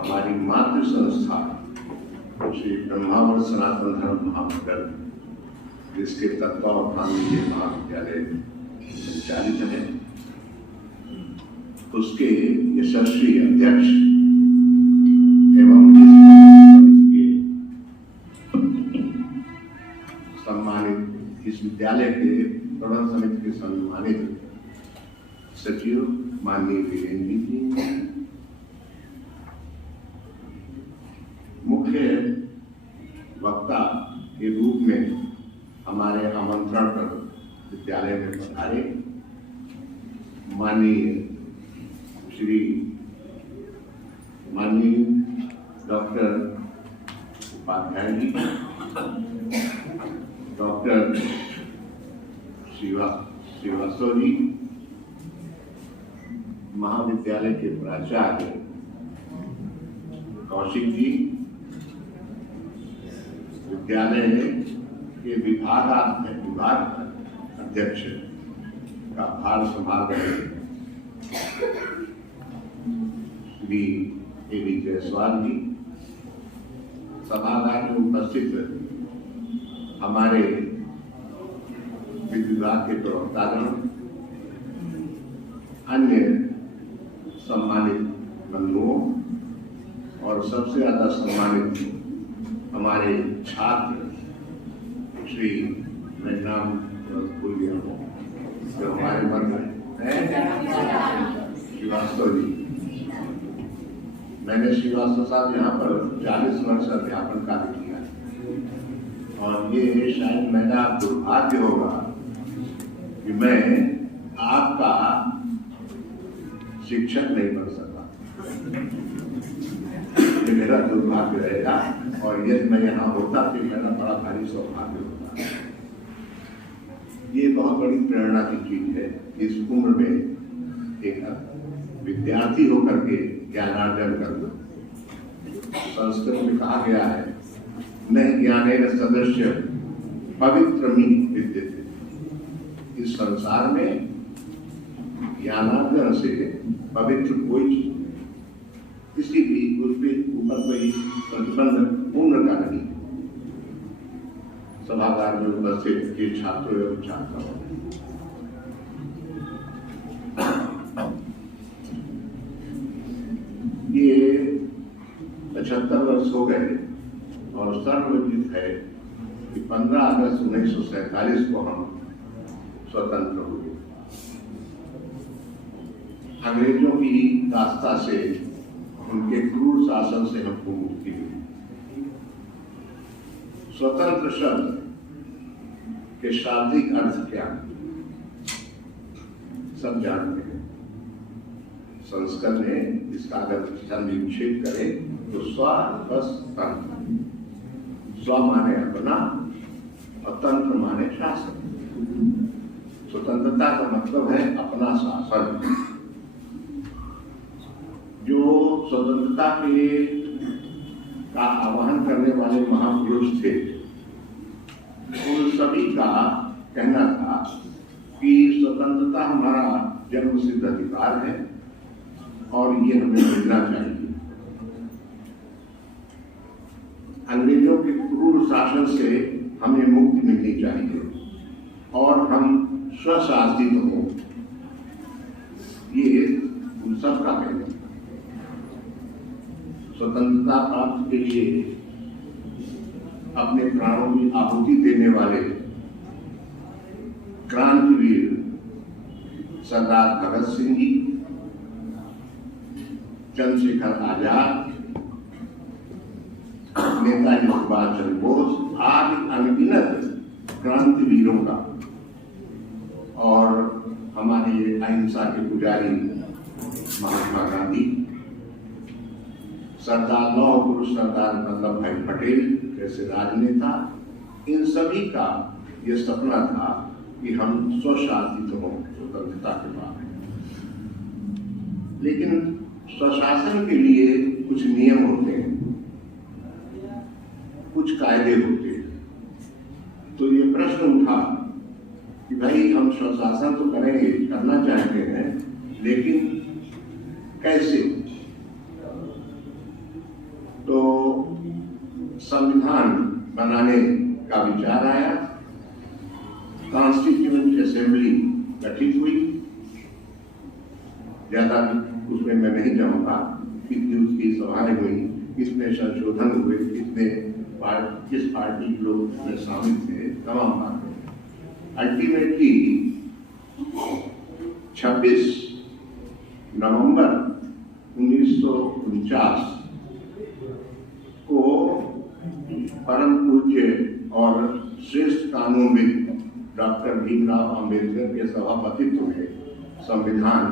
हमारी मातृ संस्था श्री ब्रह्मावर सनातन धर्म महामंडल, जिसके तत्वावधान में ये महाविद्यालय संचालित है, उसके यशस्वी अध्यक्ष एवं सम्मानित इस विद्यालय के प्रबंध समिति के सम्मानित सचिव माननीय वीरेंद्र जी, मुख्य वक्ता के रूप में हमारे आमंत्रण पर विद्यालय में पधारे माननीय डॉक्टर उपाध्याय जी, डॉक्टर श्रीवास्तव जी, महाविद्यालय के प्राचार्य कौशिक जी, विद्यालय के विभाग अध्यक्ष का भार संभाल रहे श्री ए.वी. जायसवाल जी, सभागार में उपस्थित हमारे विभाग के प्रवक्तागण, अन्य सम्मानित बंधुओं और सबसे ज्यादा सम्मानित हमारे छात्र श्री, मैं नाम भूल गया हूँ, जो हमारे वर्ग में श्रीवास्तव जी। मैंने श्रीवास्तव साहब यहाँ पर 40 वर्ष अध्यापन कार्य किया है और ये शायद मेरा दुर्भाग्य होगा कि मैं आपका शिक्षक नहीं बन सका। ये मेरा दुर्भाग्य रहेगा और यदि मैं यहाँ होता तो मेरा बड़ा भारी सौभाग्य होता। ये बहुत बड़ी प्रेरणा की चीज है इस उम्र में एक विद्यार्थी होकर के ज्ञानार्जन करना। संस्कृत में कहा गया है, न ज्ञानेन सदृश्य पवित्रमी विद्यते। इस संसार में ज्ञानार्जन से पवित्र कोई चीज नहीं, किसी भी उसके ऊपर कोई प्रतिबंध पूर्ण का नहीं। सभागार में उपस्थित के छात्रों एवं छात्राओं, ये 75 वर्ष हो गए और सर्वविदित है कि 15 अगस्त 1947 को हम स्वतंत्र हुए। अंग्रेजों की दास्ता से, उनके क्रूर शासन से हमको मुक्ति मिली। स्वतंत्र शब्द के शाब्दिक अर्थ क्या सब जानते हैं। संस्कृत में इसका अगर संक्षेप करें तो स्व बस तंत्र। स्व माने अपना और तंत्र माने शासन। स्वतंत्रता का मतलब है अपना शासन। जो स्वतंत्रता के का आह्वान करने वाले महापुरुष थे, उन सभी का कहना था कि स्वतंत्रता हमारा जन्मसिद्ध अधिकार है और ये हमें मिलना चाहिए। अंग्रेजों के क्रूर शासन से हमें मुक्ति मिलनी चाहिए और हम स्वशासित हों, ये उन सब का कहना है। स्वतंत्रता प्राप्ति के लिए अपने प्राणों की आहुति देने वाले क्रांतिवीर सरदार भगत सिंह जी, चंद्रशेखर आजाद, नेताजी सुभाष चंद्र बोस आदि अनगिनत क्रांतिवीरों का और हमारे अहिंसा के पुजारी महात्मा गांधी, सरदार लौह पुरुष सरदार वल्लभ भाई पटेल जैसे राजनेता, इन सभी का ये सपना था कि हम स्वशासित हों स्वतंत्रता के बाद। लेकिन स्वशासन के लिए कुछ नियम होते हैं, कुछ कायदे होते हैं। तो ये प्रश्न उठा कि भाई हम स्वशासन तो करेंगे, करना चाहते हैं, लेकिन कैसे? तो संविधान बनाने का विचार आया। कॉन्स्टिट्यूएंट असेंबली गठित हुई। ज्यादा उसमें मैं नहीं जाऊंगा, कितनी उसकी सभाएं हुई, कितने संशोधन हुए, कितने किस पार्टी के लोग उसमें शामिल थे, तमाम बातें। अल्टीमेटली 26 नवंबर 1949 को परम पूज्य और श्रेष्ठ कानूनविद डॉक्टर भीमराव अंबेडकर के सभापतित्व में संविधान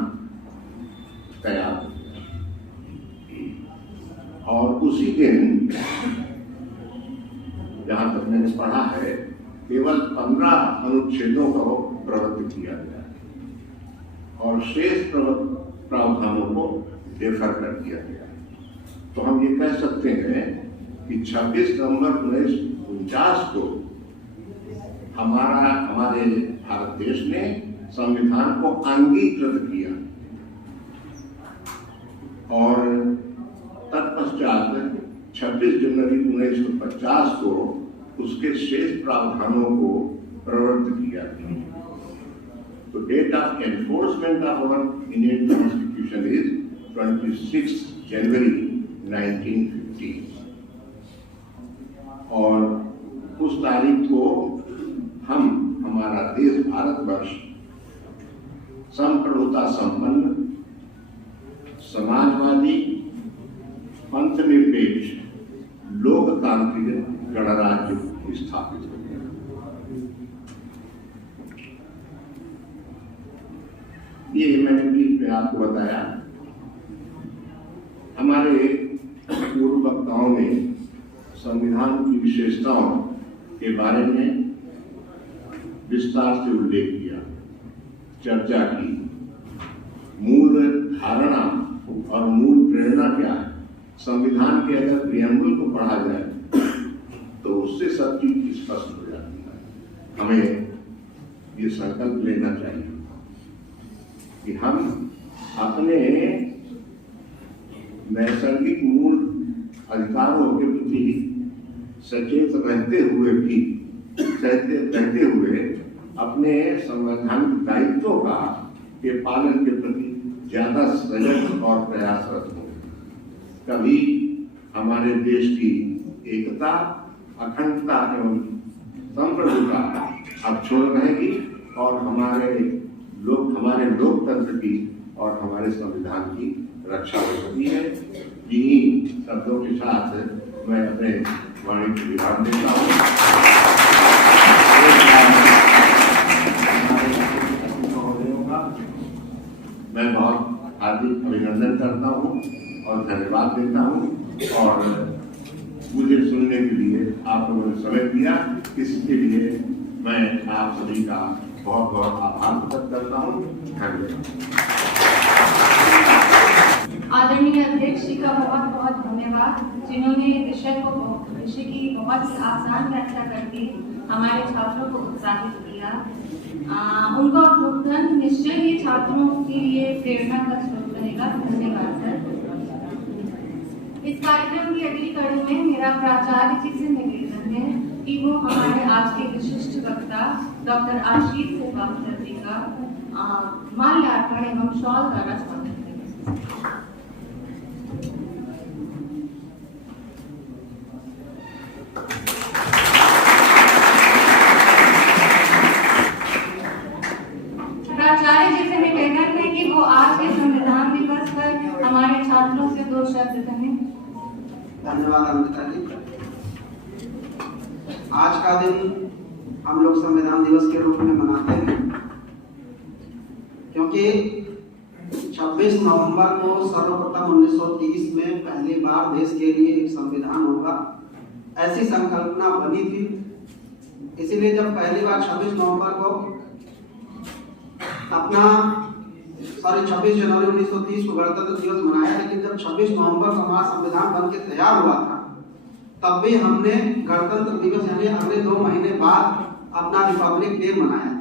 तैयार और उसी दिन, जहां तक मैंने पढ़ा है, केवल 15 अनुच्छेदों को प्रवृत्त किया गया और शेष प्रावधानों को डेफर कर दिया गया। तो हम ये कह सकते हैं कि 26 नवंबर 1949 को हमारे भारत देश ने संविधान को अंगीकृत किया और तत्पश्चात 26 जनवरी 1950 को उसके शेष प्रावधानों को प्रवृत्त किया गया। तो date of enforcement of our Indian constitution is 26 January 1950 और उस तारीख को हमारा देश भारतवर्ष संप्रभुता संपन्न, समाजवादी, पंथनिरपेक्ष, लोकतांत्रिक गणराज्य स्थापित हो गया। ये मैंने बीच में आपको बताया। हमारे पूर्व वक्ताओं ने संविधान की विशेषताओं के बारे में विस्तार से उल्लेख किया, चर्चा की। मूल धारणा और मूल प्रेरणा क्या है? संविधान के अगर प्रियम्बल को पढ़ा जाए तो उससे सब चीज स्पष्ट हो जाती है। हमें ये संकल्प लेना चाहिए कि हम अपने नैसर्गिक मूल अधिकारों के प्रति सचेत रहते हुए अपने संवैधानिक दायित्वों का के पालन के प्रति ज्यादा सजग और प्रयासरत हो। कभी हमारे देश की एकता, अखंडता एवं संप्रभुता अब छोड़ रहेगी और हमारे लोकतंत्र की और हमारे संविधान की रक्षा हो सकती है। इन्हीं शब्दों के साथ मैं अपने वाणी को विराम देता हूँ। मैं बहुत हार्दिक अभिनंदन अभिनंदन करता हूँ और धन्यवाद देता हूँ। और मुझे सुनने के लिए आप लोगों ने समय दिया, इसके लिए मैं आप सभी का बहुत बहुत आभार व्यक्त करता हूँ। धन्यवाद। आदरणीय अध्यक्ष जी का बहुत बहुत धन्यवाद, जिन्होंने विषय की बहुत ही आसान व्याख्या करके हमारे छात्रों को उत्साहित किया। उनका उद्बोधन निश्चय ही छात्रों के लिए प्रेरणा का स्रोत रहेगा। धन्यवाद सर। इस कार्यक्रम की अगली कड़ी में मेरा प्राचार्य जी से निवेदन है कि वो हमारे आज के विशिष्ट वक्ता डॉक्टर आशीष श्रीवास्तव जी का माल्यार्पण एवं शॉल द्वारा स्वागत करें। प्राचार्य जी से निवेदन है कि वो आज के संविधान दिवस पर हमारे छात्रों से 2 शब्द कहें। धन्यवाद अमृता जी। आज का दिन हम लोग संविधान दिवस के रूप में मनाते हैं क्योंकि 26 नवंबर को सर्वप्रथम 1930 में पहली बार देश के लिए एक संविधान होगा, ऐसी संकल्पना बनी थी। इसीलिए जब पहली बार 26 नवंबर को 26 जनवरी 1930 को गणतंत्र दिवस मनाया, लेकिन जब 26 नवंबर को हमारा संविधान बन के तैयार हुआ था, तब भी हमने गणतंत्र दिवस यानी अगले 2 महीने बाद अपना रिपब्लिक डे मनाया।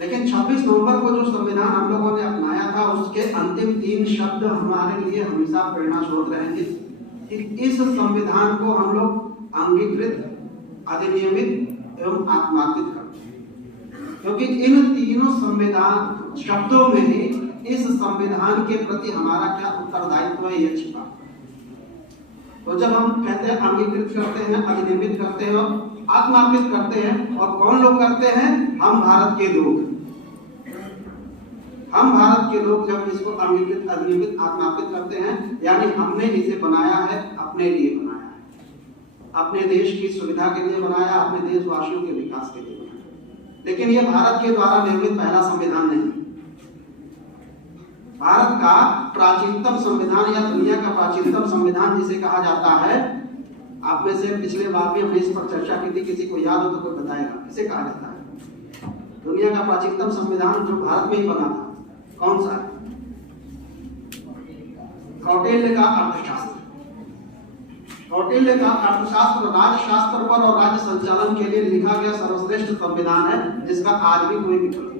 लेकिन 26 नवंबर को जो संविधान हम लोगों ने अपनाया था, उसके अंतिम 3 शब्द हमारे लिए हमेशा प्रेरणा स्रोत रहेंगे कि इस संविधान को हम लोग अंगीकृत, अधिनियमित एवं आत्मार्थित करते हैं, क्योंकि इन तीनों संविधान शब्दों में ही इस संविधान के प्रति हमारा क्या उत्तरदायित्व है यह छिपा। तो जब हम कहते हैं अंगीकृत करते हैं, अधिनियमित करते हैं, आत्मार्पित करते हैं, और कौन लोग करते हैं? हम भारत के लोग। हम भारत के लोग जब इसको अंगीकृत, अधिनियमित, आत्मार्पित करते हैं, यानी हमने इसे बनाया है, अपने लिए बनाया है, अपने देश की सुविधा के लिए बनाया, अपने देशवासियों के विकास के लिए बनाया। लेकिन यह भारत के द्वारा निर्मित पहला संविधान नहीं। भारत का प्राचीनतम संविधान या दुनिया का प्राचीनतम संविधान जिसे कहा जाता है, आप में से पिछले बार भी हमने इस पर चर्चा की थी, किसी को याद हो तो कोई बताएगा इसे कहा जाता है? दुनिया का प्राचीनतम संविधान जो भारत में ही बना था, कौन सा है? कौटिल्य का अर्थशास्त्र। कौटिल्य का अर्थशास्त्र राजशास्त्र पर और राज्य संचालन के लिए लिखा गया सर्वश्रेष्ठ संविधान है, जिसका आज भी कोई विकल्प नहीं।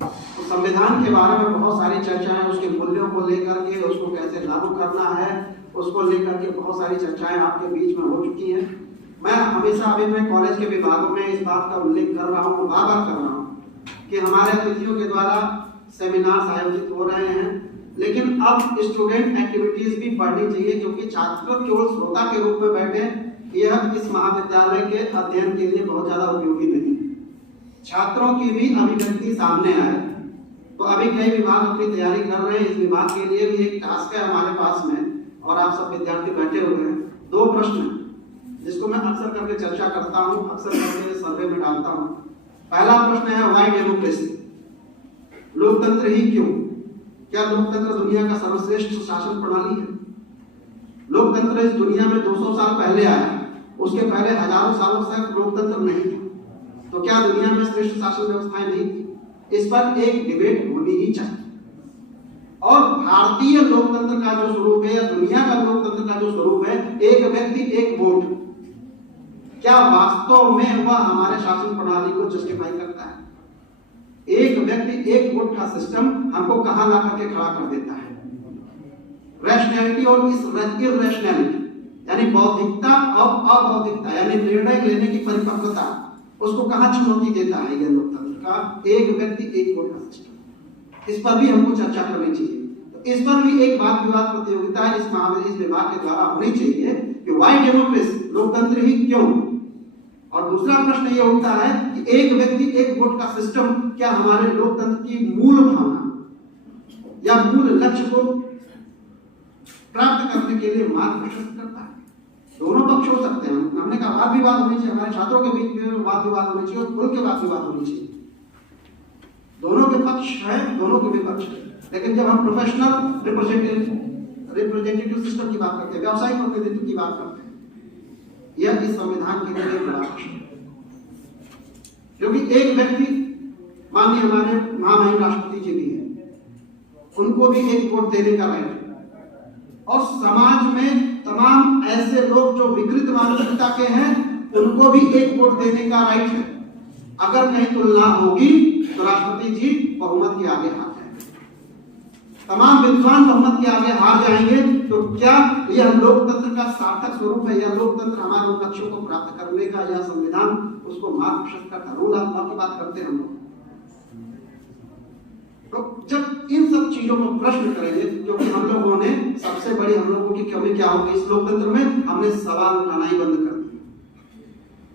तो संविधान के बारे में बहुत सारी चर्चाएं, उसके मूल्यों को लेकर के, उसको कैसे लागू करना है, उसको लेकर के बहुत सारी चर्चाएं आपके बीच में हो चुकी हैं। मैं हमेशा अभी मैं कॉलेज के विभागों में इस बात का उल्लेख कर रहा हूँ, बार बार कर रहा हूँ कि हमारे अतिथियों के द्वारा सेमिनार आयोजित हो रहे हैं, लेकिन अब स्टूडेंट एक्टिविटीज भी बढ़नी चाहिए, क्योंकि छात्र केवल श्रोता के रूप में बैठे, यह इस महाविद्यालय के अध्ययन के लिए बहुत ज्यादा उपयोगी नहीं। छात्रों की भी अभिव्यक्ति सामने आए। तो अभी कई विभाग अपनी तैयारी कर रहे हैं, इस विभाग के लिए भी एक टास्क है हमारे पास में, और आप सब विद्यार्थी बैठे हुए हैं। 2 प्रश्न जिसको मैं अक्सर करके चर्चा करता हूँ, अक्सर करके सर्वे में डालता हूँ। पहला प्रश्न है व्हाई डेमोक्रेसी? लोकतंत्र ही क्यों? क्या लोकतंत्र दुनिया का सर्वश्रेष्ठ शासन प्रणाली है? लोकतंत्र इस दुनिया में 200 साल पहले आया, उसके पहले हजारों सालों तक लोकतंत्र नहीं था। तो क्या दुनिया में श्रेष्ठ शासन व्यवस्थाएं नहीं थी? इस पर एक डिबेट होनी ही चाहिए। और भारतीय लोकतंत्र का जो स्वरूप है या दुनिया का लोकतंत्र का जो स्वरूप है, एक व्यक्ति एक वोट, क्या वास्तव में वह हमारे शासन प्रणाली को जस्टिफाई करता है? एक व्यक्ति एक वोट का सिस्टम हमको कहां ला करके खड़ा कर देता है? रैशनैलिटी और इस इरैशनैलिटी यानी बौद्धिकता और अबौद्धिकता यानी निर्णय लेने की परिपक्वता, उसको कहां चुनौती देता है यह लोकतंत्र का एक व्यक्ति एक वोट का सिस्टम? इस पर भी हमको चर्चा करनी चाहिए। तो इस पर भी एक वाद विवाद प्रतियोगिता इस विभाग के द्वारा होनी चाहिए कि व्हाई डेमोक्रेसी? लोकतंत्र ही क्यों? और दूसरा प्रश्न यह उठता है कि एक व्यक्ति एक वोट का सिस्टम क्या हमारे लोकतंत्र की मूल भावना या मूल लक्ष्य को प्राप्त करने के लिए मार्ग प्रशस्त करता है? दोनों पक्ष हो सकते हैं। हमने कहा वाद विवाद होनी चाहिए, हमारे छात्रों के बीच में वाद विवाद होनी चाहिए और खुल के वाद विवाद होनी चाहिए। दोनों के पक्ष हैं, दोनों के विपक्ष हैं। लेकिन जब हम प्रोफेशनल रिप्रेजेंटेटिव सिस्टम की बात करते हैं, व्यावसायिक प्रतिनिधित्व की बात करते हैं, यह इस संविधान के लिए एक बड़ा प्रश्न है। क्योंकि एक व्यक्ति, माननीय हमारे महामहिम राष्ट्रपति जी भी हैं, उनको भी एक वोट देने का राइट है। और समाज में तमाम ऐसे लोग जो विकृत मानसिकता के हैं, उनको भी एक वोट देने का राइट है। अगर कहीं तुलना होगी तो राष्ट्रपति जी बहुमत के आगे हार जाएंगे, तमाम विद्वान बहुमत के आगे हार जाएंगे। तो क्या यह लोकतंत्र का सार्थक स्वरूप है? यह लोकतंत्र हमारे उन लक्ष्यों को प्राप्त करने का, यह संविधान उसको मार्गदर्शन करता? रूल ऑफ लॉ की बात करते हैं हम लोग। तो जब इन सब चीजों को प्रश्न करेंगे, क्योंकि हम लोगों ने सबसे बड़ी, हम लोगों की कमी क्या होगी इस लोकतंत्र में, हमने सवाल उठाना ही बंद कर दिया।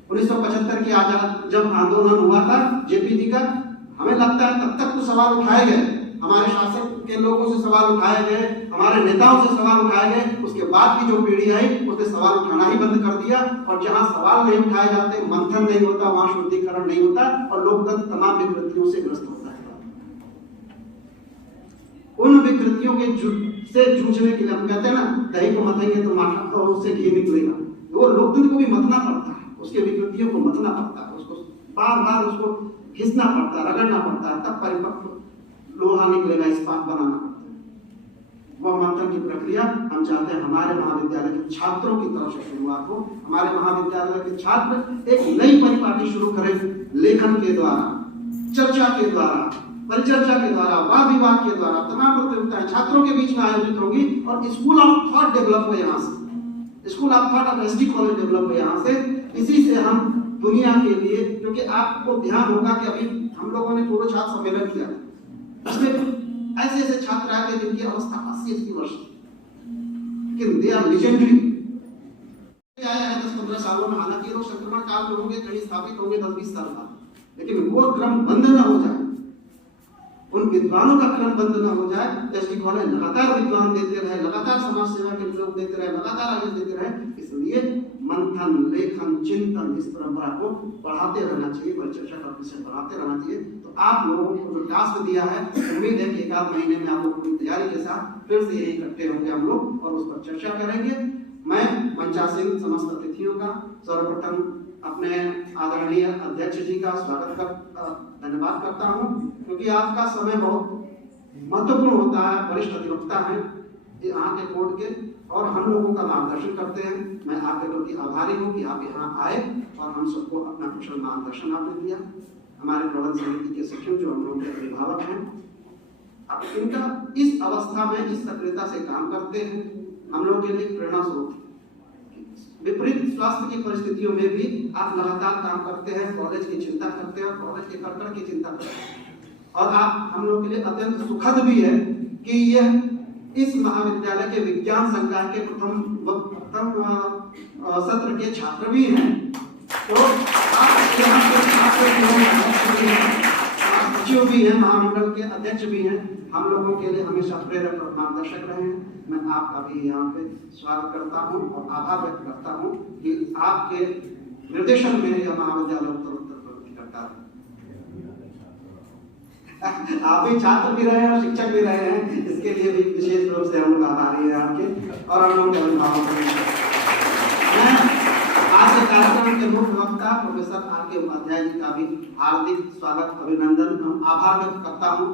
1975 की आजाद जब आंदोलन हुआ था जेपी जी का, हमें लगता है तब तक तो सवाल उठाए गए, हमारे शासक के लोगों से सवाल उठाए गए, हमारे नेताओं से सवाल उठाए गए। उसके बाद की जो पीढ़ी आई उसने सवाल उठाना ही बंद कर दिया। और जहां सवाल नहीं उठाए जाते, मंथन नहीं होता, वहां शुद्धिकरण नहीं होता और लोकतंत्र तमाम विकृतियों से ग्रस्त होता है। उन विकृतियों के से जूझने के लिए हम कहते हैं ना, दही को मथेंगे तो माठा और उससे घी निकलेगा। वो लोकतंत्र को भी मथना पड़ता है, उसके विकृतियों को मथना पड़ता है, उसको बार बार उसको घिसना पड़ता है, रगड़ना पड़ता है, तब परिपक्व लोहा निकलेगा, इस्पात बनाना पड़ता है। वह मंथन की प्रक्रिया हम चाहते हैं हमारे महाविद्यालय के छात्रों की तरफ से शुरुआत हो। हमारे महाविद्यालय के छात्र एक नई परिपाटी शुरू करें, लेखन के द्वारा, चर्चा के द्वारा, परिचर्चा के द्वारा, वाद विवाद के द्वारा। तमाम प्रतियोगिताएं छात्रों के बीच में आयोजित होंगी और स्कूल ऑफ थॉट डेवलप हो यहाँ से, school of thought of SD college develop हो यहाँ से। इसी से हम दुनिया के लिए, क्योंकि आपको ध्यान होगा कि अभी हम लोगों ने पूर्व छात्र सम्मेलन किया, उसमें ऐसे ऐसे छात्र आए थे जिनकी अवस्था 80 वर्ष थी, लेकिन दे आर लेजेंडरी। आया है 10-15 सालों में, हालांकि लोग संक्रमण काल में होंगे, कहीं स्थापित होंगे 10-20 साल बाद, लेकिन वो क्रम बंद न हो जाए, उन विद्वानों का क्रम बंद न हो जाए। एसडी कॉलेज लगातार विद्वान देते रहे, लगातार समाज सेवा के लोग देते रहे, लगातार आगे देते रहे। इसलिए मंथन, लेखन, चिंतन, इस परंपरा को बढ़ाते रहना चाहिए, परिचर्चा का विषय बढ़ाते रहना चाहिए। तो आप लोगों को जो टास्क दिया है, उम्मीद है कि 1-8 महीने में आप लोग पूरी तैयारी के साथ फिर से यही इकट्ठे होंगे हम लोग और उस पर चर्चा करेंगे। मैं मंचासीन समस्त अतिथियों का सर्वप्रथम अपने आदरणीय अध्यक्ष जी का स्वागत कर धन्यवाद करता हूं, क्योंकि आपका समय बहुत महत्वपूर्ण होता है, वरिष्ठ अधिवक्ता हैं यहाँ के कोर्ट के और हम लोगों का मार्गदर्शन करते हैं। मैं आपके प्रति आभारी हूँ कि आप यहाँ आए और हम सबको अपना कुशल मार्गदर्शन आपने दिया। हमारे प्रबंध समिति के सचिव जो हम लोग के अभिभावक हैं, अब इनका इस अवस्था में इस सक्रियता से काम करते हैं, हम लोग के लिए प्रेरणा स्रोत है। विपरीत स्वास्थ्य की परिस्थितियों में भी आप लगातार काम करते हैं, कॉलेज की चिंता करते हैं और कॉलेज के कड़कड़ की चिंता करते हैं। और आप हम लोग के लिए अत्यंत सुखद भी है कि यह इस महाविद्यालय के विज्ञान संकाय के प्रथम सत्र के छात्र भी हैं। तो आप यहाँ के छात्र सचिव भी हैं, महामंडल के अध्यक्ष भी हैं, हम लोगों के लिए हमेशा प्रेरक और मार्गदर्शक रहे हैं। मैं आपका भी यहाँ पे स्वागत करता हूँ और आभार व्यक्त करता हूँ कि आपके निर्देशन में यह महाविद्यालय उत्तरोत्तर प्रगति करता है। आप भी छात्र भी रहे हैं और शिक्षक भी रहे हैं, इसके लिए भी विशेष रूप से हम लोग आभारी हैं आपके और हम लोग के अभिभावक हैं। मैं आज के कार्यक्रम के मुख्य वक्ता प्रोफेसर आर.के. उपाध्याय जी का भी हार्दिक स्वागत, अभिनंदन, हम आभार व्यक्त करता हूँ।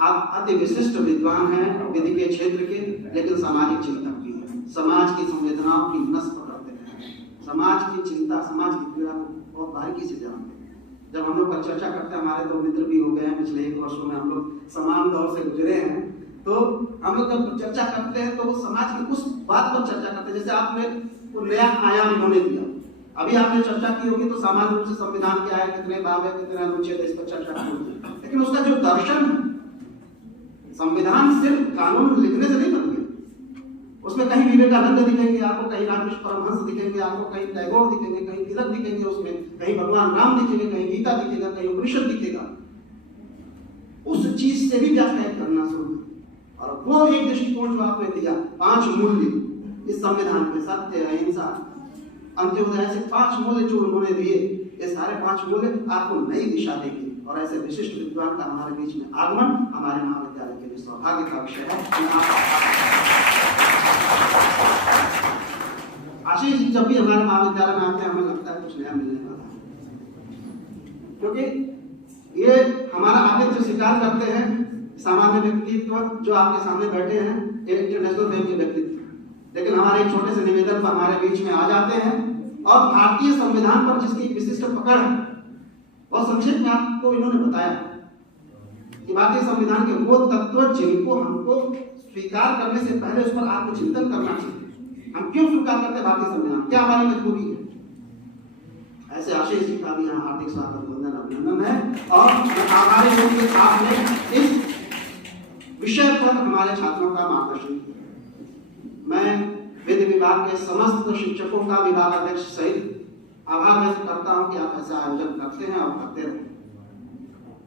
आप अति विशिष्ट विद्वान हैं विधि के क्षेत्र के, लेकिन सामाजिक चिंतक भी हैं, समाज की संवेदनाओं की नस पकड़ते हैं, समाज की चिंता, समाज की पीड़ा को बहुत बारीकी से जानते हैं। जब हम लोग पर चर्चा करते हैं, हमारे तो मित्र भी हो गए हैं, पिछले 1 वर्षों में हम लोग समान दौर से गुजरे हैं, तो हम लोग जब चर्चा करते हैं तो वो समाज की उस बात पर चर्चा करते हैं। जैसे आपने वो नया आयाम इन्होंने दिया, अभी आपने चर्चा की होगी तो सामान्य रूप से संविधान क्या है, कितने भाग है, कितने अनुच्छेद है, इस पर चर्चा की, लेकिन उसका जो दर्शन है, संविधान सिर्फ कानून लिखने से नहीं बन गया। उसमें कहीं विवेकानंद दिखेंगे आपको, कहीं रामकृष्ण परमहंस दिखेंगे आपको, कहीं टैगोर दिखेंगे, कहीं तिलक दिखेंगे, उसमें कहीं भगवान राम दिखेंगे, कहीं गीता दिखेगा, कहीं उपनिषद दिखेगा। उस चीज से भी व्याख्या करना शुरू कर, और वो एक दृष्टिकोण जो आपने दिया, 5 मूल्य इस संविधान में, सत्य, अहिंसा, अंत्योदय से 5 मूल्य जो उन्होंने दिए, ये सारे 5 मूल्य आपको नई दिशा देंगे। और ऐसे विशिष्ट विद्वान का हमारे बीच में आगमन हमारे महाविद्यालय के लिए सौभाग्य का विषय है। आशीष जब भी हमारे महाविद्यालय में आते हैं हमें लगता है कुछ नया मिलने वाला है, क्योंकि ये हमारा आतिथ्य स्वीकार करते हैं सामान्य व्यक्तित्व जो आपके सामने बैठे हैं, इंटरनेशनल फेम के व्यक्तित्व, लेकिन हमारे एक छोटे से निवेदन पर हमारे बीच में आ जाते हैं और भारतीय संविधान पर जिसकी विशिष्ट पकड़ है और संक्षेप में आपको इन्होंने बताया कि भारतीय संविधान के वो तत्व जिनको हमको स्वीकार करने से पहले उस पर आत्मचिंतन करना चाहिए। हम क्यों स्वीकार करते हैं भारतीय संविधान, क्या हमारी मजबूरी है। ऐसे आशीष जी का भी यहाँ हार्दिक स्वागत वंदन अभिनंदन है और आभारी हूँ कि आपने इस विषय पर हमारे छात्रों का मार्गदर्शन किया। मैं विधि विभाग के समस्त शिक्षकों का विभाग अध्यक्ष सहित आभार व्यक्त करता हूं कि आप ऐसा आयोजन करते हैं और करते रहे।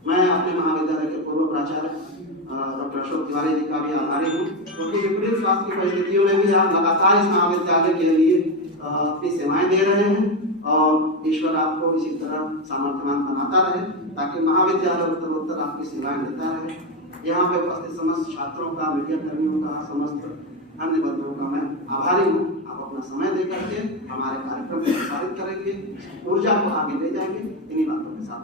मैं अपने महाविद्यालय के पूर्व प्राचार्य डॉक्टर अशोक तिवारी जी का भी आभारी हूँ, क्योंकि विपरीत स्वास्थ्य की परिस्थितियों में भी आप लगातार इस महाविद्यालय के लिए अपनी सेवाएं दे रहे हैं और ईश्वर आपको इसी तरह सामर्थ्यवान बनाता रहे ताकि महाविद्यालय उत्तरोत्तर आपकी सेवाएं देता रहे। यहाँ पे उपस्थित समस्त छात्रों का, मीडिया कर्मियों का, समस्त अन्य बंधुओं का मैं आभारी हूँ। आप अपना समय दे करके हमारे कार्यक्रम को प्रसारित करेंगे, ऊर्जा को आगे ले जाएंगे। इन्हीं बातों के साथ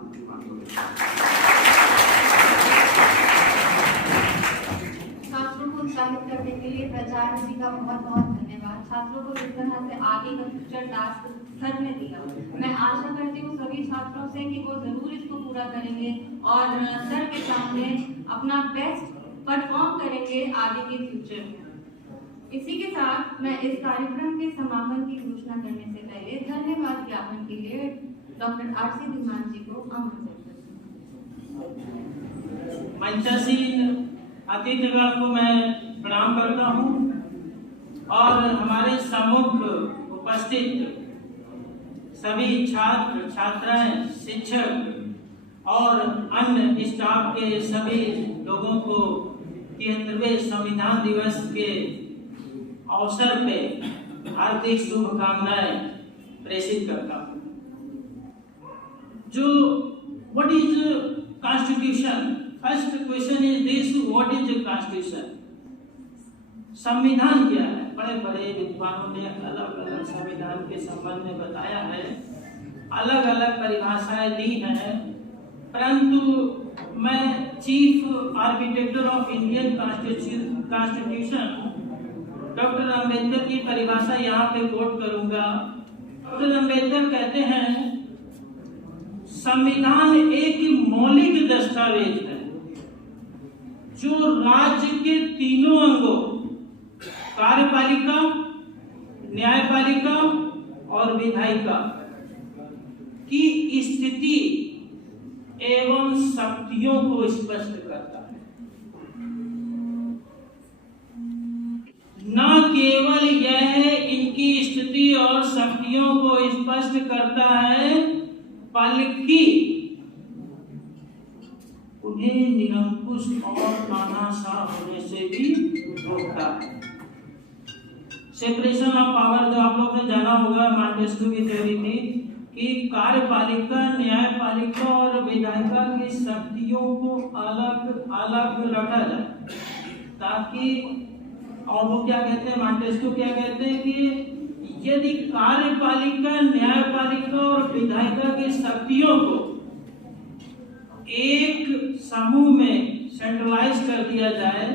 छात्रों को उत्साहित करने के लिए प्राचार्य जी का बहुत बहुत धन्यवाद। छात्रों को जिस तरह से आगे का फ्यूचर टास्क सर ने दिया, मैं आशा करती हूँ सभी छात्रों से कि वो जरूर इसको पूरा करेंगे और सर के सामने अपना बेस्ट परफॉर्म करेंगे आगे के फ्यूचर में। इसी के साथ मैं इस कार्यक्रम के समापन की घोषणा करने से पहले धन्यवाद ज्ञापन के लिए डॉक्टर आरसी धीमान जी को आमंत्रित मंचासीन अतिथिगण को मैं प्रणाम करता हूं और हमारे सम्मुख उपस्थित सभी छात्र छात्राएं, शिक्षक और अन्य स्टाफ के सभी लोगों को 73वें संविधान दिवस के अवसर पे हार्दिक शुभकामनाएं प्रेषित करता हूं। जो what is constitution, first question is this, what is constitution, संविधान क्या है। बड़े बड़े विद्वानों ने अलग अलग संविधान के संबंध में बताया है, अलग अलग परिभाषाएं दी हैं, परंतु मैं chief architect of Indian constitution doctor Ambedkar की परिभाषा यहाँ पे कोट करूंगा। डॉक्टर अंबेडकर कहते हैं संविधान एक मौलिक दस्तावेज है जो राज्य के तीनों अंगों कार्यपालिका, न्यायपालिका और विधायिका की स्थिति एवं शक्तियों को स्पष्ट करता है। न केवल यह इनकी स्थिति और शक्तियों को स्पष्ट करता है बल्कि उन्हें निरंकुश और तानाशाह होने से भी रोकता है। सेपरेशन ऑफ पावर जो आप लोग ने जाना होगा, मॉन्टेस्क्यू की थ्योरी थी कि कार्यपालिका, न्यायपालिका और विधायिका की शक्तियों को अलग अलग रखा जाए ताकि, और वो क्या कहते हैं, मॉन्टेस्क्यू क्या कहते हैं कि यदि कार्यपालिका, न्यायपालिका और विधायिका की शक्तियों को एक समूह में सेंट्रलाइज कर दिया जाए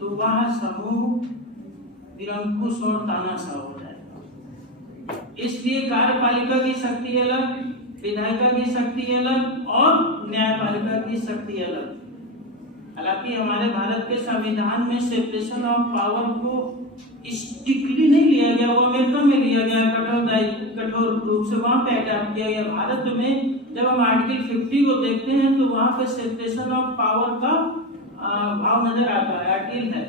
तो वह समूह निरंकुश और तानाशाह हो जाएगा। इसलिए कार्यपालिका की शक्ति अलग, विधायिका की शक्ति अलग और न्यायपालिका की शक्ति अलग। हालांकि हमारे भारत के संविधान में सेपरेशन ऑफ पावर को स्ट्रिक्टली नहीं लिया गया, वो अमेरिका में लिया गया, कठोर रूप से वहां पे अडॉप्ट किया गया। भारत में जब हम आर्टिकल 50 को देखते हैं तो वहां पे सेपरेशन ऑफ पावर का भाव नजर आता है, आर्टिकल है।